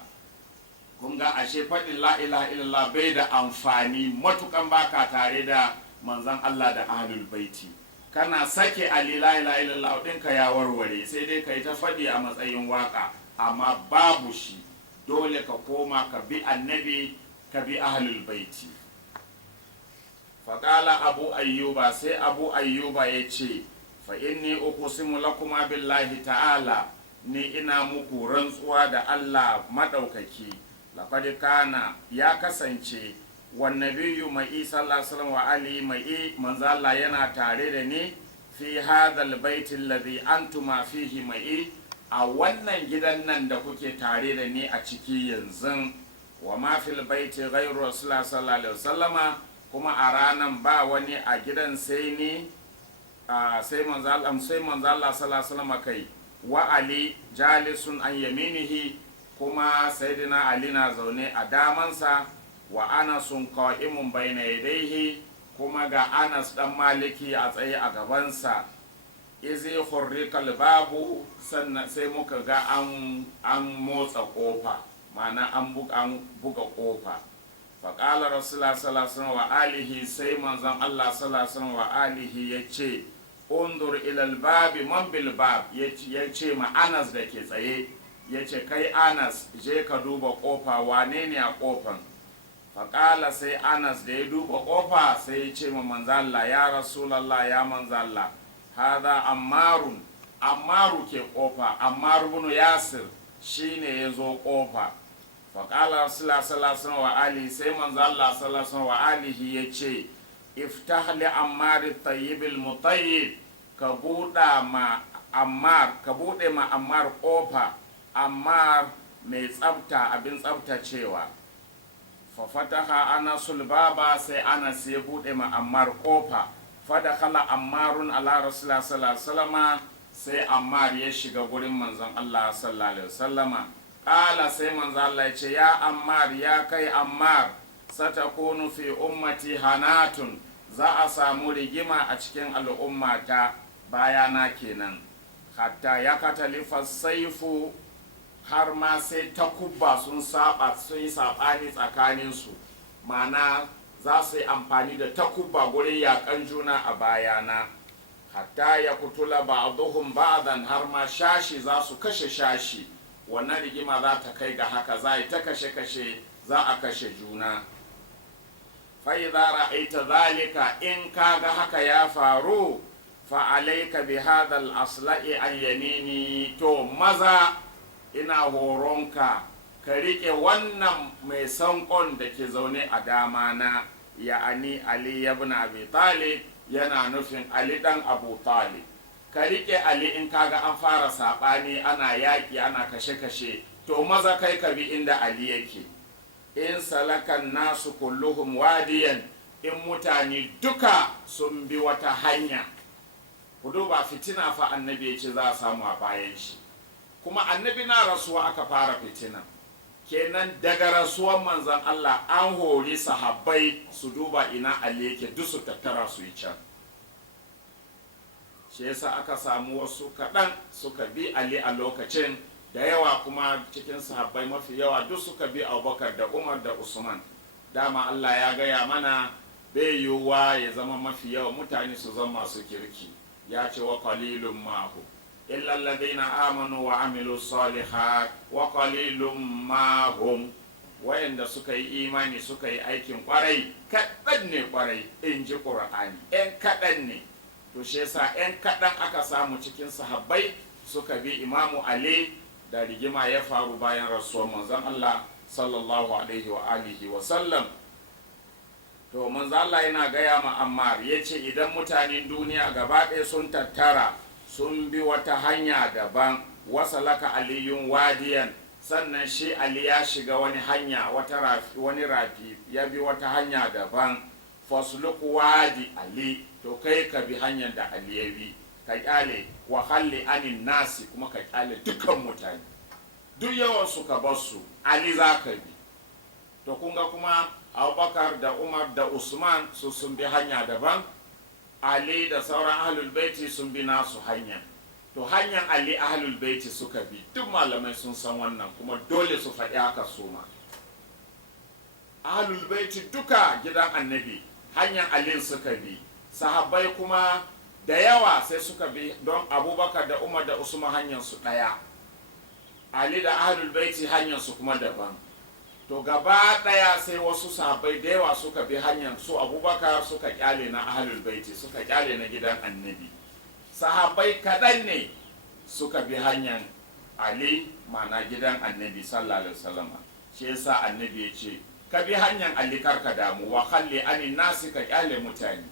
Kun ga ashe faɗin la ilaha illallah bai da amfani matukan baka tare da manzan Allah da ahlul baiti. Kana sake Ali la ilaha illallah ɗinka ya warware, sai dai ka yi ta faɗi a matsayin waka, amma babu shi. Dole ka koma ka bi annabi, ka bi ahlul baiti. Faƙala Abu Ayyuba, sai Abu Ayyuba ya ce, fa inni uqsimu lakuma billahi ta'ala, ni ina muku rantsuwa da Allah madaukaki. Laqad kana, ya kasance, wan nabiyyu ma'i sallallahu alaihi wasallam wa ali ma'i, manzo Allah yana tare da ni fi hadhal baiti alladhi antuma fihi ma'i, a wannan gidan nan da kuke tare da ni a ciki yanzu. Wa ma fil baiti ghayru rasulullah sallallahu alaihi wasallama, kuma a ranan ba wani a gidan sai ni, sai manzo Allah sallallahu alaihi wasallama kai. Wa Ali jalisun an yaminihi, kuma sayyidina Ali na zaune a damansa. Wa ana sun qa'imun bayna yadayhi, kuma ga Anas dan Maliki a tsaye a gabansa. Izi hurrikal babu, sannan sai muka ga an motsa kofa, ma'ana an buga kofa. faƙala rasulullah sallallahu wa alihi, sai manzon Allah sallallahu wa alihi ya ce undur ilal babi man bil bab, ya ce ma Anas da ke tsaye, ya ce kai Anas je ka duba kofa, wane ne a kofan? faƙala sai Anas da ya duba kofa sai ya ce ma manzon Allah, ya rasulullah ya manzon Allah, hada ammaru ke kofa, Ammar ibn Yasir shine ya zo kofa. faƙala rasulullah sallallahu wa alihi, sai manzo Allah sallallahu wa alihi ya ce iftah li Ammar tayyibil mutayyib, ka buɗe ma Ammar kofa, Ammar mai tsafta, abin tsaftacewa. fa fataha Anasul baba, sai Anas ya buɗe ma Ammar kofa. fadakhala Ammarun ala rasulullah sallallahu alaihi wasallama, sai Ammar ya shiga gurin manzon Allah sallallahu alaihi wasallama. Ƙala sai manzo Allah ya ce ya Ammar, ya kai Ammar, satakunu fi ummati hanatun, za a samu rigima a cikin al'ummata bayana kenan, hatta ya katalifa saifu, har ma sai takubba sun yi saɓani tsakaninsu, mana za su yi amfani da takubba gurin yaƙan juna a bayana, hatta ya kutula ba'duhum ba'dan, har ma shashi za su kashe shashi. Wannan rigima za ta kai ga haka, za ta kashe-kashe, za a kashe juna. fa'iza ra'aita zalika, in kaga haka ya faru, fa'alaika bi hadal asla'i an yamini, to maza ina horonka ka riƙe wannan mai sankon da ke zaune a dama na, ya'ani Ali ibn Abi Talib, yana nufin Ali dan Abu Talib. Ka riƙe Ali in kaga an fara saɓani, ana yaƙi, ana kashe-kashe, to maza kai ka bi inda Ali yake. In salakan nasu kulluhum wadiyan, in mutane duka sun bi wata hanya. Ku duba fitina fa annabi ya ce za a samu a bayan shi, kuma annabi na rasuwa aka fara fitina. Kenan daga rasuwan manzon Allah an hori sahabbai su duba ina Ali yake, duk su tattara su yi can. Shi yasa aka samu wasu kaɗan suka bi Ali a lokacin, da yawa kuma cikin sahabbai mafi yawa duk suka bi Abubakar da Umar da Usman. Dama Allah ya gaya mana bai yiwuwa ya zama mafi yawa mutane su zama masu kirki, ya ce wa qalilun mahu illa alladhina amanu wa amilu salihat wa qalilun mahum, wayanda suka yi imani suka yi aikin kwarai kaɗan ne kwarai, in ji Qur'ani, ‘yan kaɗan ne. To shi yasa ‘yan kaɗan aka samu cikin sahabbai suka bi Imamu Ali, da rigima ya faru bayan rasuwar manzon Allah sallallahu alaihi wa alihi wa sallam. To manzon Allah yana gaya ma Ammar, ya ce idan mutanen duniya gaba ɗaya sun tattara sun bi wata hanya daban, wasalaka aliyun wadiyan, sannan shi Ali ya shiga wani hanya, wani rafi, ya bi wata hanya daban, fasluku wadi Ali, to kai ka bi hanyar da Ali ya bi, ka kyale wa halli anin nasi, kuma ka kyale dukkan mutane, duk yawan su ka bar su, Ali za ka bi. To kun ga kuma Abubakar da Umar da Usman su sun bi hanya daban, Ali da sauran ahlul baiti sun bi nasu hanya. To hanyar Ali ahlul baiti suka bi, duk malamai sun san wannan, kuma dole su faɗi haka su ma. Ahlul baiti duka gidan annabi hanyar Ali suka bi, sahabbai kuma da yawa sai suka bi, don Abubakar da Umar da Usman hanyar su ɗaya, Ali da ahlul baiti hanyar su kuma daban. To gaba ɗaya sai wasu sahabbai da yawa suka bi hanyar su Abubakar, suka kyale na ahlul baiti, suka kyale na gidan annabi. Sahabbai kaɗan ne suka bi hanyar Ali, ma'ana gidan annabi sallallahu alaihi wasallam. Shi yasa annabi ya ce ka bi hanyar Ali, karka damu, wa khalli anin nasi, ka kyale mutane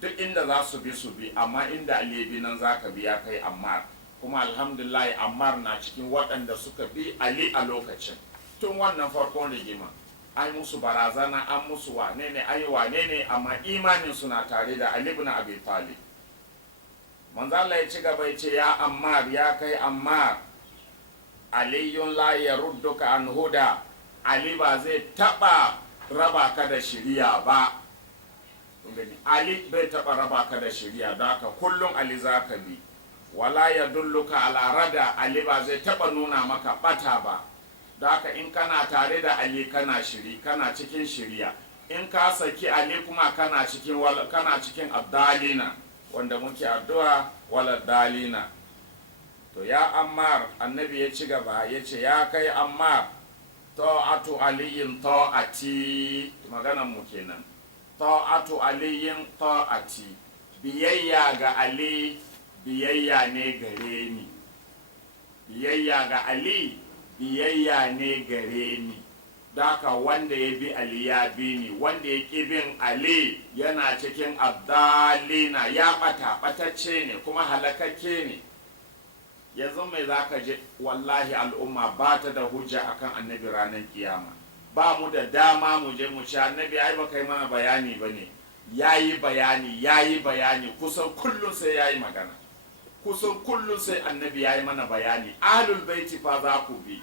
duk inda za su bi, amma inda Ali bi nan za ka bi, ya kai Ammar. Kuma alhamdulillah Ammar na cikin waɗanda suka bi Ali a lokacin, tun wannan farkon rigima. An musu barazana, an musu wane ne, amma imanin suna tare da Ali ibn Abi Talib. Manzo Allah ya ci gaba ya ce ya Ammar, ya kai Ammar, aliyun la yarudduka an huda, Ali ba zai taɓa raba ka da shiriya ba. gani Ali bai taɓa raba ka da shirya da haka kullum Ali za ka bi wala ya dulluka ala rada Ali ba zai taɓa nuna maka ɓata ba da haka in kana tare da Ali kana cikin shirya in ka saki Ali kuma kana cikin abdalina wanda muke addu'a wala dalina to ya Ammar annabi ya ci gaba ya ce ya kai Ammar ta'atu aliyin ta'ati maganan mu kenan ta'atu aliyin ta'ati biyayya ga Ali biyayya ne gare ni biyayya ga Ali biyayya ne gare ni daka wanda ya bi Ali ya bi ni wanda ya ƙi bin Ali yana cikin abdalina ya ɓatacce ne kuma halakakke ne yanzu mai za ka je wallahi al'umma ba ta da hujja akan annabi ranar kiyama ba mu da dama mu je mu ci annabi ai ba kai mana bayani ba ne ya yi bayani kusan kullum sai ya yi magana kusan kullum sai annabi ya yi mana bayani ahlul baiti fa za ku bi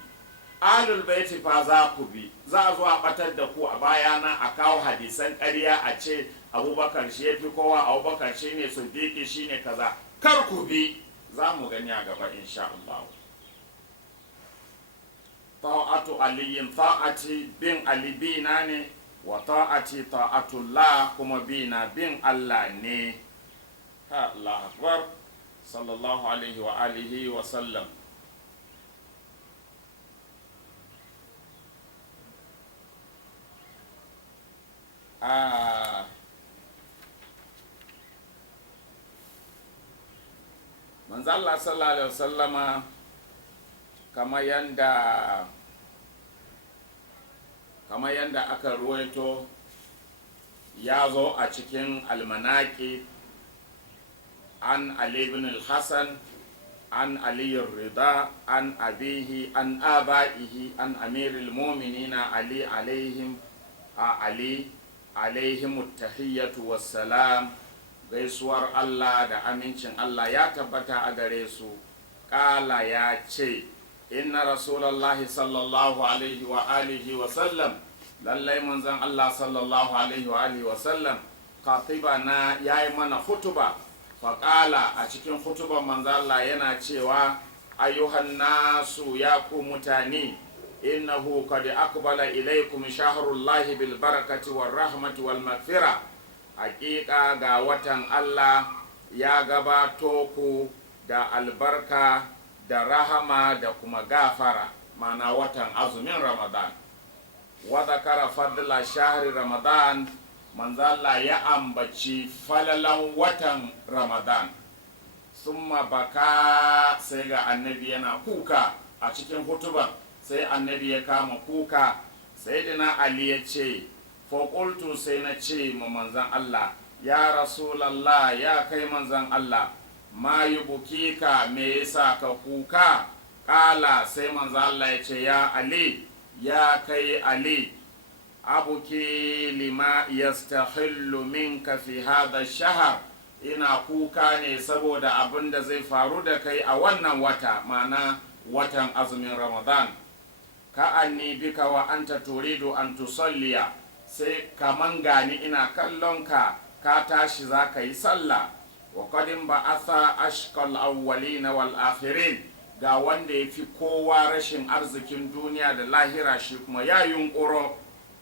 ahlul baiti fa za ku bi za a zo a batar da ku a bayana a kawo hadisan ƙarya a ce abubakar shi ya fi kowa abubakar shi ne siddiqi shi ne kaza kar ku bi za mu gani a gaba insha Allah ta'atu aliyin ta'ati bin Ali bina ne wa ta'ati ta'atullah kuma bina bin Allah ne ha Allah akbar sallallahu alaihi wa alihi wa sallam manzo Allah sallallahu alaihi wasallama kama yanda aka ruwaito ya zo a cikin almanaki an Ali ibn al-Hasan an Ali rida an abihi an abaihi an amiril mu'minina Ali alaihim tahiyyatu wassalam gaisuwar Allah da amincin Allah ya tabbata a gare su ƙala ya ce inna rasulallahi sallallahu alaihi wa alihi wa sallam lallai manzon Allah sallallahu alaihi wa alihi wa sallam na yayi mana hutuba faƙala a cikin hutuban manzon Allah yana cewa ayyuhan nasu ya ku mutane innahu qad aqbala ilaykum shahrullahi bil barakati war rahmati wal maghfirah hakika ga watan Allah ya gabato ku da albarka da rahama da kuma gafara mana watan azumin Ramadan wa zakara fadla shahri Ramadan manzo Allah ya ambaci falalan watan Ramadan summa baka sai ga annabi yana kuka a cikin hutuba sai annabi ya kama kuka sayyidina Ali ya ce faƙultu sai na ce ma manzan Allah ya rasulallah ya kai manzan Allah ma yi bukika me yasa ka kuka ƙala sai manzan Allah ya ce ya Ali ya kai Ali abuki lima yastahillu minka fi hadha shahar ina kuka ne saboda abin da zai faru da kai a wannan wata ma'ana watan azumin Ramadan ka anni bika wa anta turidu an tusalliya sai kaman gani ina kallon ka tashi za ka yi sallah wa qadin ba'atha ashqal awwalin wal akhirin ga wanda ya fi kowa rashin arzikin duniya da lahira shi kuma ya yunkuro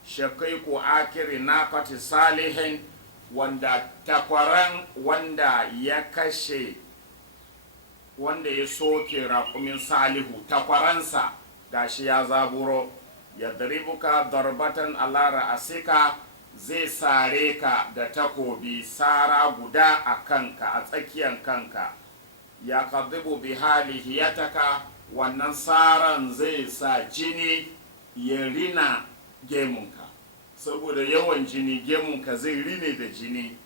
shaqaiqu akiri naqati salihin wanda takwaran wanda ya kashe wanda ya soke raƙumin salihu takwaransa gashi ya zaburo ya daribuka darbatan ala ra'asika zai sare ka da takobi sara guda a kanka a tsakiyar kanka ya qadibu bi halihiyataka wannan saran zai sa jini ya rina gemunka saboda yawan jini gemunka zai rine da jini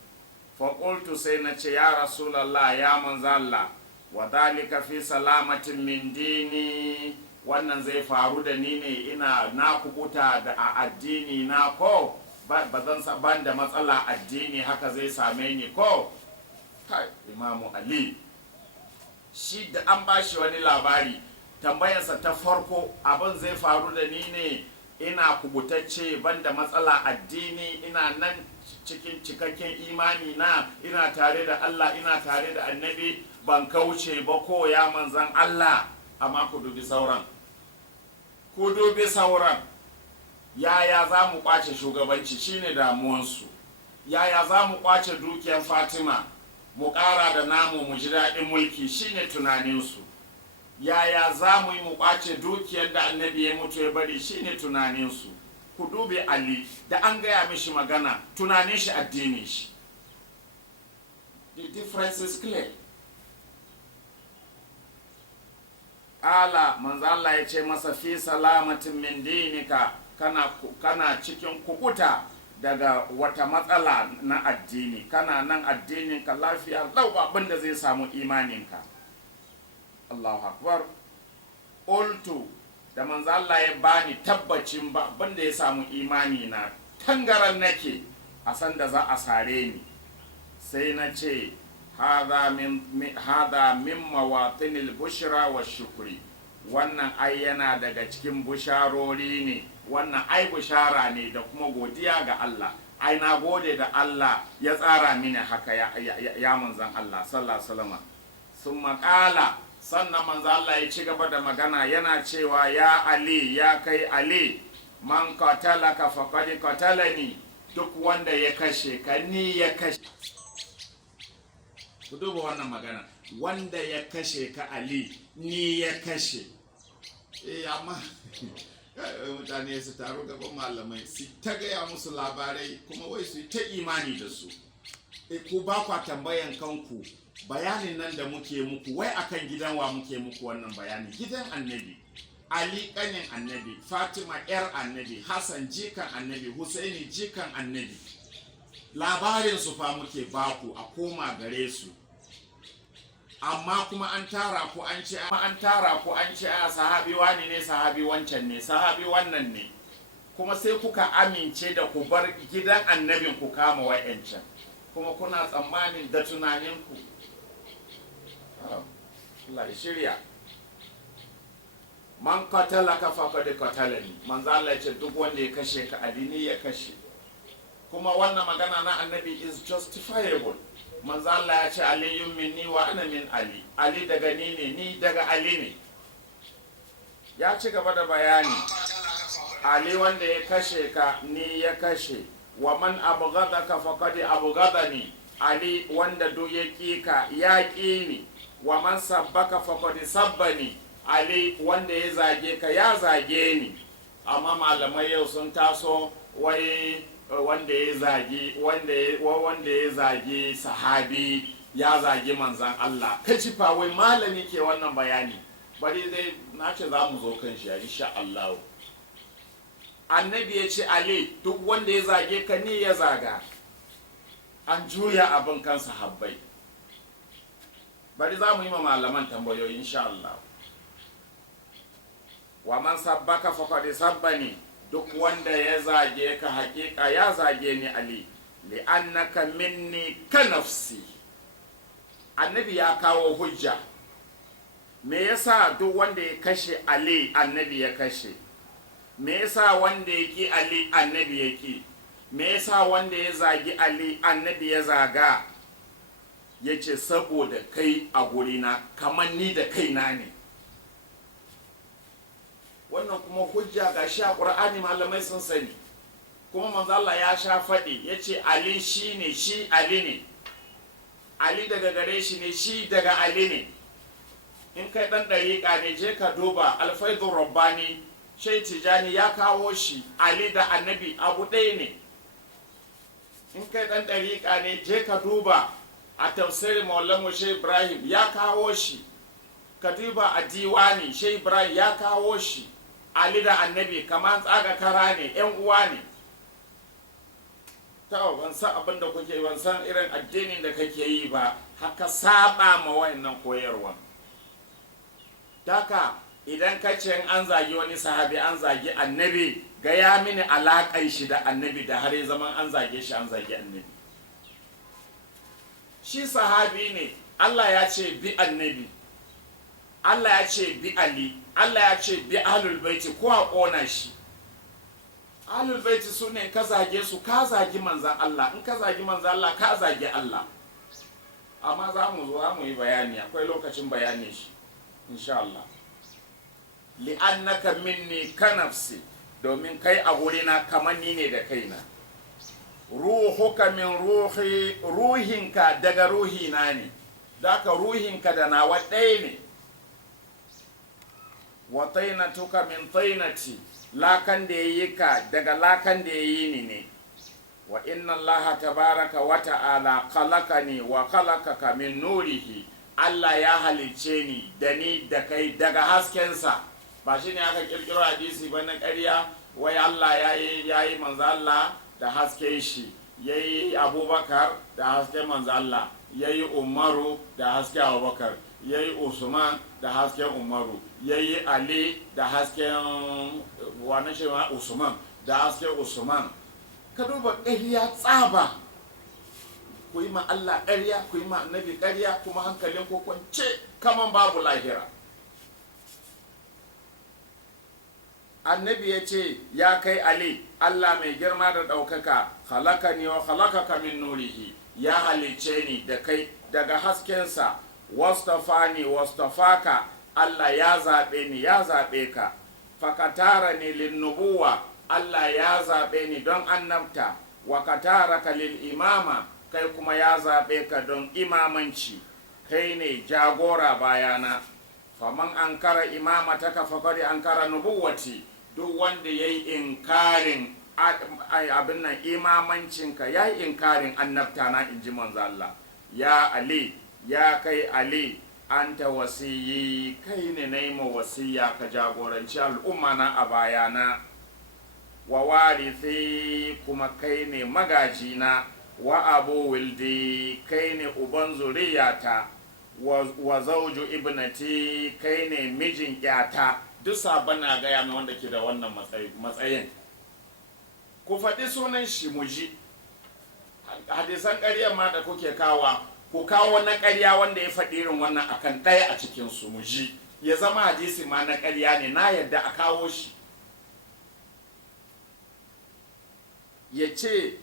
faƙultu sai na ce ya rasulallah ya manzalla wa dalika fi salamatin min dini wannan zai faru da ni ne ina na kubuta da a addini na ko ba zan ban da matsala addini haka zai same ni ko kai Imamu Ali shi da an bashi wani labari tambayarsa ta farko abin zai faru da ni ne ina kubutacce banda matsala addini, ina nan cikin cikakken imani na, ina tare da Allah, ina tare da annabi, ban kauce ba ko ya manzan Allah. Amma ku dubi sauran, ku dubi sauran, yaya za mu kwace shugabanci shine damuwansu, yaya za mu kwace dukiyar Fatima mu ƙara da namu mu ji daɗin mulki shine tunaninsu, yaya za mu yi mu kwace dukiyar da annabi ya mutu ya bari shine tunaninsu. Ku dubi Ali, da an gaya mishi magana tunanin shi addinin shi. The difference is clear. Ala manzo Allah ya ce masa fi salamatin min dinika, kana cikin kukuta daga wata matsala na addini, kana nan addininka lafiya lau, abin da zai samu imaninka. Allahu akbar. Qultu, da manzo Allah ya bani tabbacin ba abin da ya samu imani na, tangaran nake a san da za a sare ni, sai na ce hada min mawatinil bushra wa shukri, wannan ai yana daga cikin busharori ne, wannan ai bushara ne da kuma godiya ga Allah. Ai na gode da Allah ya tsara mini haka ya manzan Allah sallallahu alaihi wasallam. Sun maƙala, sannan manzan Allah ya ci gaba da magana yana cewa ya Ali, ya kai Ali, man qatalaka faqad qatalani, duk wanda ya kashe ka ni ya kashe. Ku duba wannan magana, wanda ya kashe ka Ali ni ya kashe. Amma mutane su taru gaban malamai su ta gaya musu labarai kuma wai su ta imani da su. Ku ba kwa tambayan kanku bayanin nan da muke muku, wai akan gidan wa muke muku wannan bayani? Gidan annabi. Ali kanin annabi, Fatima yar annabi, Hassan jikan annabi, Husaini jikan annabi. Labarin su fa muke baku, a koma gare su. Amma kuma an tara ku an ce a sahabi wani ne, sahabi wancan ne, sahabi wannan ne, kuma sai kuka amince da ku bar gidan annabin ku kama wa'yancan, kuma kuna tsammanin da tunaninku. Allah ya shirya. Man qatalaka faqad qatalani, manzo Allah ya ce duk wanda ya kashe ka addini ya kashe. Kuma wannan magana na annabi is justifiable. Manzo Allah ya ce aliyun minni wa ana min Ali, Ali daga ni ne, ni daga Ali ne. Ya ci gaba da bayani, Ali wanda ya kashe ka ni ya kashe, wa man abghadaka faqad abghadani, Ali wanda duk ya ƙi ka ya ƙi ni, wa man sabbaka faqad sabbani, Ali wanda ya zage ka ya zage ni. Amma malamai yau sun taso wai wanda ya zagi sahabi ya zagi manzan Allah. Kaci fa wai malami ke wannan bayani, bari dai na ce za mu zo kan shi insha Allah. Annabi ya ce Ali duk wanda ya zage ka ni ya zaga. An juya abin kan sahabbai. Bari za mu yi ma malaman tambayoyi insha Allah. Wa man sabbaka faqad sabbani, duk wanda ya zage ka hakika ya zage ni Ali, li'annaka minni ka nafsi. Annabi ya kawo hujja, me yasa duk wanda ya kashe Ali annabi ya kashe, me yasa wanda ya ki Ali annabi ya ki, me yasa wanda ya zagi Ali annabi ya zaga? Yace saboda kai a gurina kamar ni da kaina ne. Wannan kuma hujja ga shi a Qur'ani malamai sun sani, kuma manzo Allah ya sha faɗi, yace Ali shine, shi Ali ne, Ali daga gare shi ne, shi daga Ali ne. In kai dan dariƙa ne je ka duba Al-Faidur Rabbani, Shai Tijani ya kawo shi, Ali da Annabi abu ɗaya ne. In kai dan dariƙa ne je ka duba a tafsirin Maulana Shai Ibrahim ya kawo shi, ka duba a diwani Shai Ibrahim ya kawo shi. Ali da Annabi kamar tsaga kara ne, ‘yan uwa ne. Ta ban san abin da kuke, ban san irin addinin da kake yi ba, haka saba ma wayannan koyarwa. Taka idan ka ce an zagi wani sahabi an zagi Annabi, gaya mini alaƙar shi da Annabi da har zaman an zage shi an zagi Annabi. Shi sahabi ne, Allah ya ce bi Annabi, Allah ya ce bi Ali, Allah ya ce bi ahlul baiti ko a ƙona shi. ahlul baiti su ne ka zage su ka zagi manzan Allah, in ka zagi manzan Allah ka zagi Allah. Amma za mu yi bayani, akwai lokacin bayani shi insha Allah. Li'annaka minni ka nafsi, domin kai a wurina kamar ni ne da kaina. Ruhuka min ruhi, ruhinka daga ruhina ne, daka ruhinka da nawa ɗaya ne. Wa tainatuka min tainati, lakan da yayi ka daga lakan da yayi ni ne. Wa inna Allah tabaraka wa ta'ala khalaqani wa khalaqaka min nurihi, Allah ya halicce ni da ni da kai daga haskensa. Ba shi ne aka kirkiro hadisi ba na ƙarya, wai Allah ya yi manzo Allah da hasken shi, ya yi Abubakar da hasken manzo Allah, ya yi Umaru da hasken Abubakar, ya yi Usman da hasken Umaru, ya yi Ali da hasken wani shi Usman da hasken Usman. Ka duba ƙarya tsaba, ku yi ma Allah ƙarya, ku yi ma annabi ƙarya, kuma hankalin ku kwance kaman babu lahira. Annabi ya ce, ya kai Ali, Allah mai girma da ɗaukaka, halakani wa halakaka min nurihi, ya halicce ni da kai daga haskensa, wastafani wastafaka, Allah ya zaɓe ni ya zaɓe ka, fakatara ni linnubuwa, Allah ya zaɓe ni don annabta, wa kataraka lil imama, kai kuma ya zaɓe ka don imamanci, kai ne jagora bayana. Faman ankara imamataka faqad ankara nubuwati, duk wanda yayi inkarin abin nan imamancinka, yayi inkarin annabta na, inji manzo Allah. Ya Ali, ya kai Ali, anta wasiyi, kai ne nayi ma wasiya ka jagoranci al'umma na a bayana. Wa warithi, kuma kai ne magajina. Wa abu wildi, kai ne uban zuriyata. Wa zauju ibnati, kai ne mijin yata. Duk sabon na gaya mai wanda ke da wannan matsayin. Ku faɗi sunan shi mu ji. Hadisan ƙarya ma da kuke kawa, ku kawo na ƙarya wanda ya faɗi irin wannan akan ɗaya a cikinsu mu ji. Ya zama hadisi ma na ƙarya ne, na yadda a kawo shi. Ya ce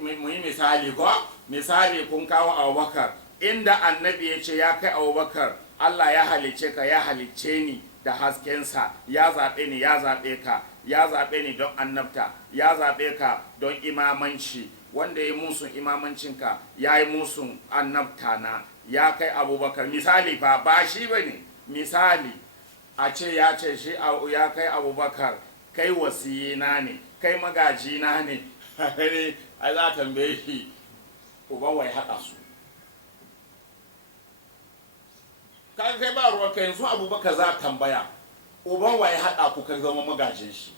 mu yi misali ko? Misali kun kawo Abubakar, inda annabi ya ce ya kai Abubakar, Allah ya halicce ka, ya halicce ni da haskensa, ya zaɓe ni ya zaɓe ka, ya zaɓe ni don annabta, ya zaɓe ka don imamanci. Wanda ya yi musun imamancinka ya yi musun annabta na, ya kai Abubakar. Misali fa ba shi ba ne, misali a ce ya ce shi ya kai Abubakar, kai wasiyina ne, kai magajina ne. Ai za a tambaye shi, uban wai haɗa su. Kaga kai ba ruwan ka, yanzu Abubakar za a tambaya, uban wai haɗa ku kai zama magajin shi.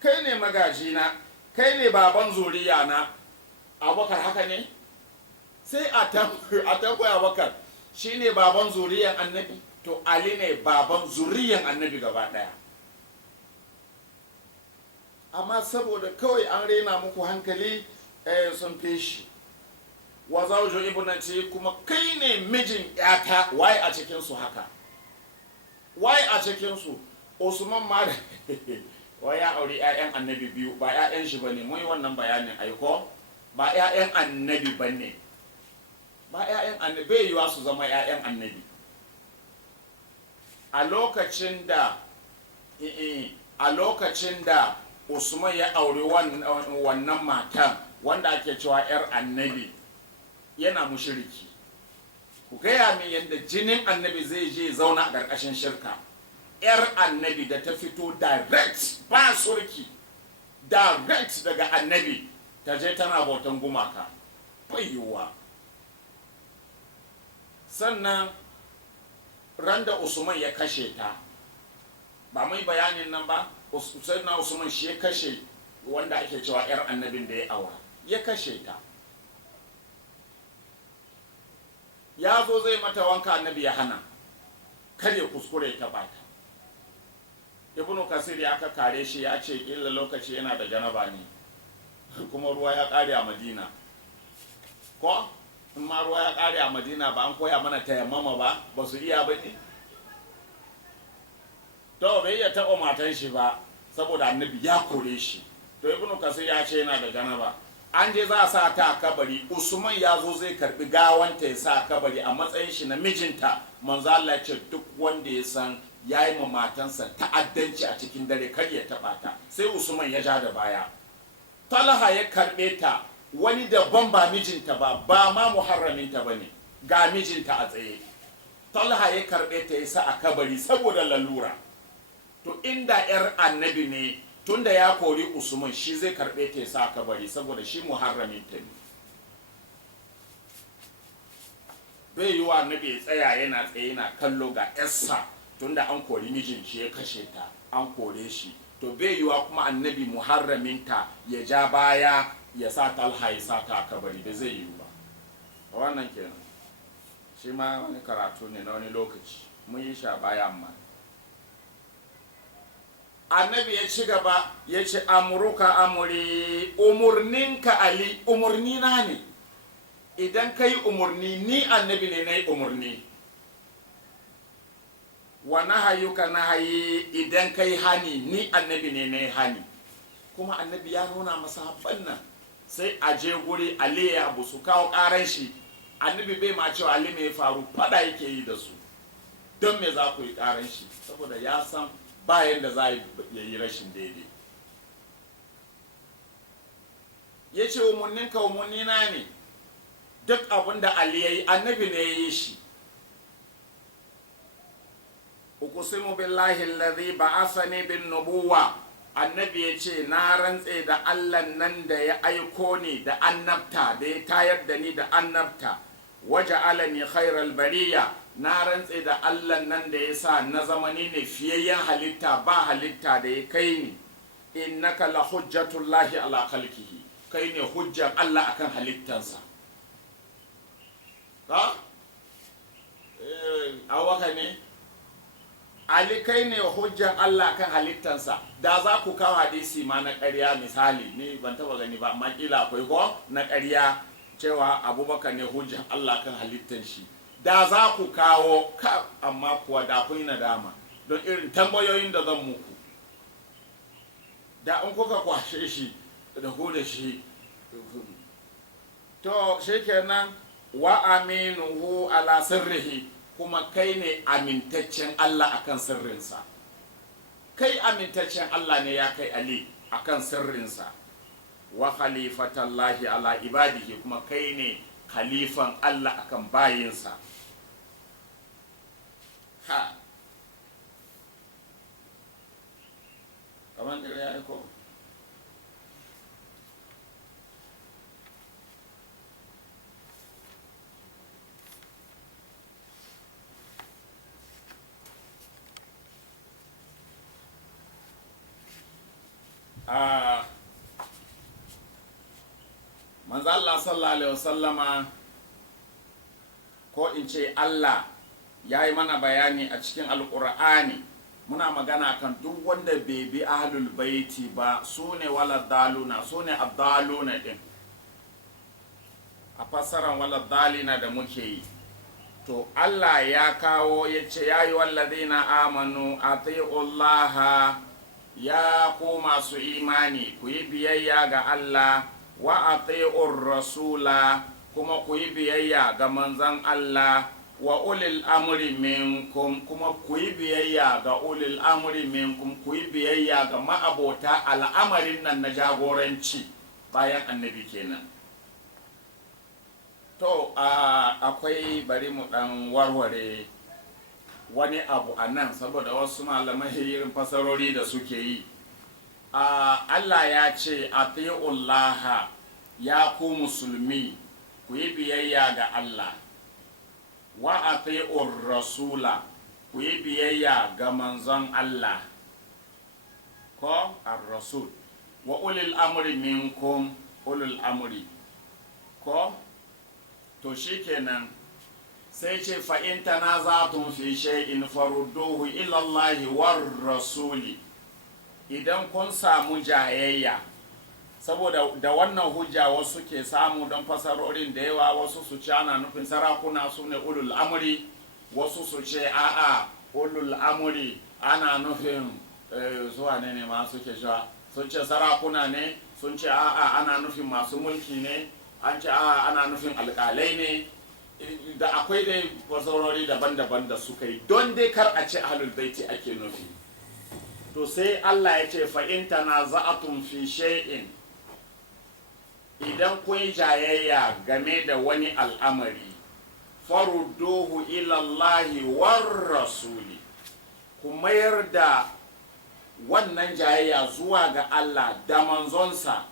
Kai ne magajina, kai ne baban zuriya na. Abubakar haka ne? Sai a tambaya Abubakar, shi ne baban zuriyan annabi? To Ali ne baban zuriyan annabi gaba ɗaya. Amma saboda kawai an rena muku hankali, sun fi shi. Wa zawju ibnati, kuma kai ne mijin yata. Wai a cikinsu haka? Wai a cikinsu? Usman ma da wai ya auri 'ya'yan annabi biyu, ba 'ya'yan shi bane. Mun yi wannan bayanin aiko, ba 'ya'yan annabi bane, ba 'ya'yan annabi, bai yiwa su zama 'ya'yan annabi. A lokacin da Usman ya auri wannan matan wanda ake cewa 'yar annabi, yana mushriki. Ku gaya min yadda jinin annabi zai je zauna a ƙarƙashin shirka. 'Yar annabi da ta fito direct, ba surki, direct daga annabi, ta je tana bautan gumaka, yiwuwa. Sannan ran da Usman ya kashe ta, ba mai bayanin nan ba, na Usman shi ya kashe wanda ake cewa 'yar annabin da ya aura, ya kashe ta. Ya zo zai mata wanka, annabi ya hana, kar ya kuskure ta bata. Ibnu Kasir ya ka kare shi, ya ce illa lokaci yana da janaba ne, kuma ruwa ya kare a Madina. Ko in ma ruwa ya kare a Madina, ba an koya mana tayammama ba su iya ba ne? to bai iya taɓa matan shi ba saboda annabi ya kore shi. To ibnu kasir ya ce yana da janaba, an je za a sa ta a kabari, usman ya zo zai karbi gawanta ya sa a kabari a matsayin shi na mijinta. Manzo Allah ya ce duk wanda ya san ya yi ma matansa ta'addanci a cikin dare kar ya taɓa ta. Sai usman ya ja da baya. Talha ya karɓe ta, wani daban ba mijinta ba ma muharraminta ba ne, ga mijinta a tsaye. Talha ya karɓe ta ya sa a kabari saboda lalura. To inda yar annabi ne, tunda ya kori usman, shi zai karɓe ta ya sa a kabari saboda shi muharraminta ne. Bai yi wa annabi ya tsaya yana tsaye yana kallo ga yarsa, tunda an kori mijin shi ya kashe ta, an kore shi. To bai yi wa kuma annabi muharraminta ya ja baya ya sa Talha ya sa ta a kabari, da zai yi ba. Wannan kenan shi ma wani karatu ne na wani lokaci, mun yi sha baya. Amma annabi ya ci gaba ya ce amuruka amuri, umurninka Ali umurnina ne. Idan ka yi umurni ni annabi ne na yi umurni, wa nahayuka nahayi, idan ka yi hani ni annabi ne na yi hani. Kuma annabi ya nuna masa habban nan, sai a je guri Ali ya abu su kawo karan shi, annabi bai ma cewa Ali me ya faru, fada yake yi da su. Don me za ku yi karan shi? Saboda ya san bayan da za ya yi rashin daidai. Ya ce umarninka umarnina ne, duk abin da Ali ya yi annabi ne ya yi shi. Uqsimu billahi alladhi ba'athani bin nubuwa, annabi ya ce na rantse da Allah nan da ya aiko ni da annabta, da ya tayar da ni da annabta, waja'alani khairal bariya, na rantse da Allah nan da ya sa na zamani ne fiyayyen halitta, ba halitta da ya kai ni. Innaka la hujjatullahi ala khalqihi, kai ne hujjar Allah akan halittansa. Ha? Awaka ne? Ali kai ne hujjan Allah kan halittansa. Da za ku kawo hadisi ma na ƙarya misali, ni ban taba gani ba, amma kila akwai ko na ƙarya cewa Abubakar ne hujjan Allah kan halittan shi. Da za ku kawo ka, amma kuwa da kun yi nadama don irin tambayoyin da zan muku. Da in kuka kwashe shi da ku da shi. To shikenan wa aminuhu ala sirrihi, kuma kai ne amintaccen Allah akan sirrinsa. Kai amintaccen Allah ne ya kai Ali akan sirrinsa. Wa khalifatallahi ala ibadihi, kuma kai ne khalifan Allah akan bayinsa. Ha, kaman da ya aiko. Manzo Allah sallallahu alaihi wasallama, ko in ce Allah ya yi mana bayani a cikin alkur'ani. Muna magana kan duk wanda bai bi ahlul baiti ba, su ne wala daluna, su ne abdaluna din a fassaran wala dalina da muke yi. To Allah ya kawo ya ce ya yi walladina amanu atiullaha, ya ku masu imani ku yi biyayya ga Allah, wa atiur rasula, kuma ku yi biyayya ga manzon Allah, wa ulil amri minkum, kuma ku yi biyayya ga ulil amri minkum, ku yi biyayya ga ma'abota al'amarin nan na jagoranci bayan annabi kenan. To akwai, bari mu dan warware wani abu a nan, saboda wasu malamai irin fasarori da suke yi. Allah ya ce atiullaha, ya ku musulmi ku yi biyayya ga Allah, wa atiur rasula, ku yi biyayya ga manzon Allah, ko ar-rasul, wa ulil amri minkum, ulul amri, ko to shikenan sai ce fa in tanaza'tum fi shay'in farudduhu ila Allahi war rasuli. Idan kun samu jayayya, saboda da wannan hujja wasu ke samu don fasarorin da yawa, wasu su ce ana nufin sarakuna su ne ulul amri, wasu su ce a'a ulul amri ana nufin zuwa ne ma suke cewa sun ce sarakuna ne, sun ce a'a ana nufin masu mulki ne, an ce a'a ana nufin alƙalai ne, da akwai dai fasarori daban-daban da suka yi don dai kar a ce ahlul baiti ake nufi. To sai Allah ya ce fa in tanaza'atum fi shay'in, idan kun jayayya game da wani al'amari, farudduhu ila Allahi war rasuli, ku mayar da wannan jayayya zuwa ga Allah da manzonsa,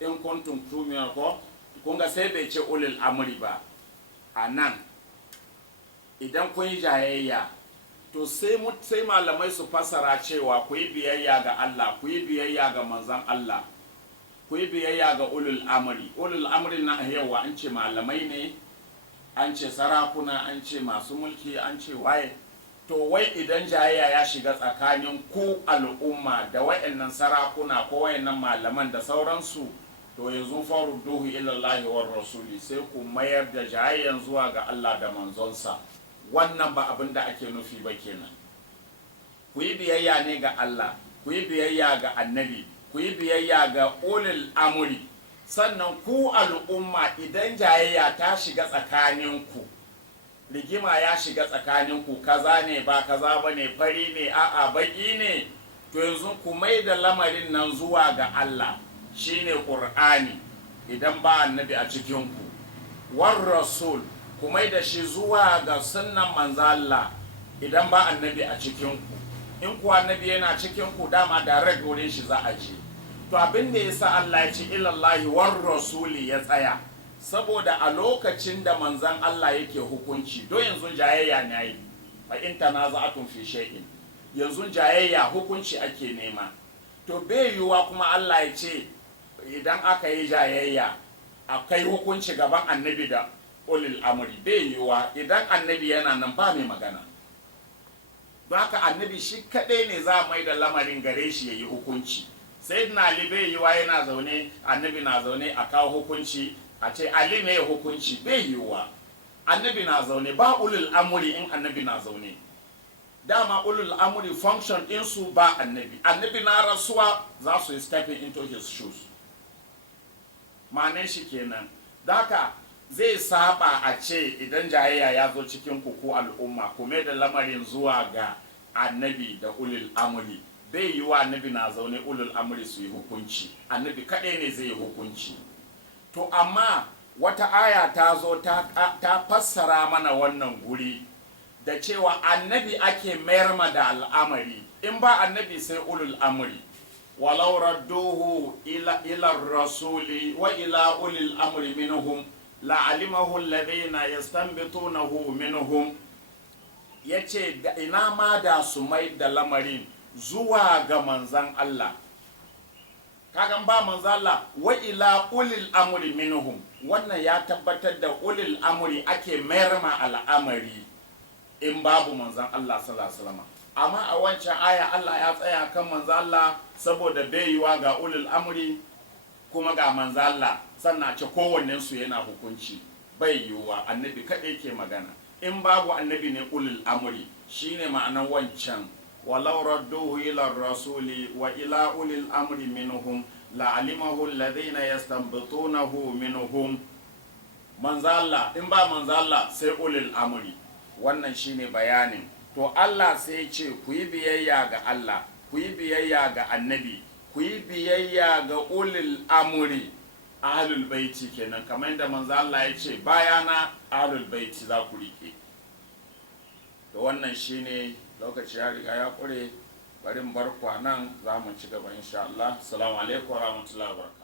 in kuntum tu'minuna ko kun ga sai bai ce ulul amri ba a nan. Idan kun yi jayayya to sai malamai su fasara cewa ku yi biyayya ga Allah, ku yi biyayya ga manzon Allah, ku yi biyayya ga ulul amri. Ulul amri na yawa an ce malamai ne, an ce sarakuna, an ce masu mulki, an ce waye. To wai idan jayayya ya shiga tsakanin ku al'umma da wayannan sarakuna ko wayannan malaman da sauransu, to yanzu farudduhu ila Allahi war rasuli, sai ku mayar da jayayyan zuwa ga Allah da manzonsa. Wannan ba abin da ake nufi ba kenan. Ku yi biyayya ne ga Allah, ku yi biyayya ga annabi, ku yi biyayya ga ulul amri. Sannan ku al'umma idan jayayya ta shiga tsakaninku, rigima ya shiga tsakaninku, kaza ne ba kaza ba ne, fari ne a'a baki ne, to yanzu ku mai da lamarin nan zuwa ga Allah, shine Qur'ani idan ba annabi a cikinku, war rasul ku mai da shi zuwa ga sunnan manzo Allah idan ba annabi a cikinku. In ku annabi yana cikinku, dama direct wurin shi za a je. To abin da yasa Allah ya ce ilallahi war rasuli ya tsaya, saboda a lokacin da manzan Allah yake hukunci, do yanzu jayayya ne yi, fa in tanaza'atum fi shay'in, yanzu jayayya hukunci ake nema. To bai yiwuwa kuma Allah ya ce idan aka yi jayayya akai hukunci gaban annabi da ulil amri, bai yiwuwa. Idan annabi yana nan ba mai magana, don haka annabi shi kadai ne za mai da lamarin gare shi yayi hukunci. Sayyidina Ali bai yiwuwa yana zaune, annabi na zaune a kawo hukunci a ce Ali ne hukunci, bai yiwuwa. Annabi na zaune, ba ulul amri in annabi na zaune. Dama ulul amri function insu ba annabi. Annabi na rasuwa za su yi stepping into his shoes. Ma'anin shi kenan. Daka zai saba a ce idan jayayya ya zo cikin ku al'umma, kuma da lamarin zuwa ga annabi da ulul amri. Bai yiwuwa annabi na zaune ulul amri su yi hukunci. Annabi kaɗai ne zai yi hukunci. To amma wata aya ta zo ta fassara mana wannan guri da cewa annabi ake mayar ma da al'amari, in ba annabi sai ulul amri. Walau radduhu ila rasuli wa ila ulil amri minhum la'alimahu alladhina yastanbitunahu minhum. Yace ina ma da su mai da lamarin zuwa ga manzan Allah, kagan ba manzan Allah, wa ila ulil amri minhum, wannan ya tabbatar da ulil amri ake mayar ma al'amari in babu manzan Allah sallallahu alaihi wasallam. Amma a wancan aya Allah ya tsaya kan manzan Allah saboda bai yiwa ga ulil amri kuma ga manzan Allah, sannan ce kowannen su yana hukunci, bai yiwa. Annabi kaɗai ke magana. In babu annabi ne ulil amri, shine ma'anar wancan walau radduhu ila rasuli wa ila ulil amri minhum la'alimahu alladhina yastanbitunahu minhum. Manzalla, in ba manzalla sai ulil amri. Wannan shine bayanin. To Allah sai ce ku yi biyayya ga Allah, ku yi biyayya ga annabi, ku yi biyayya ga ulil amri, ahlul baiti kenan, kamar yadda manzalla ya ce bayana ahlul baiti za ku rike. To wannan shine, lokaci ya riga ya kure, bari mu bar kwanan, za mu ci gaba insha Allah. Assalamu alaikum wa rahmatullahi wa barakatuh.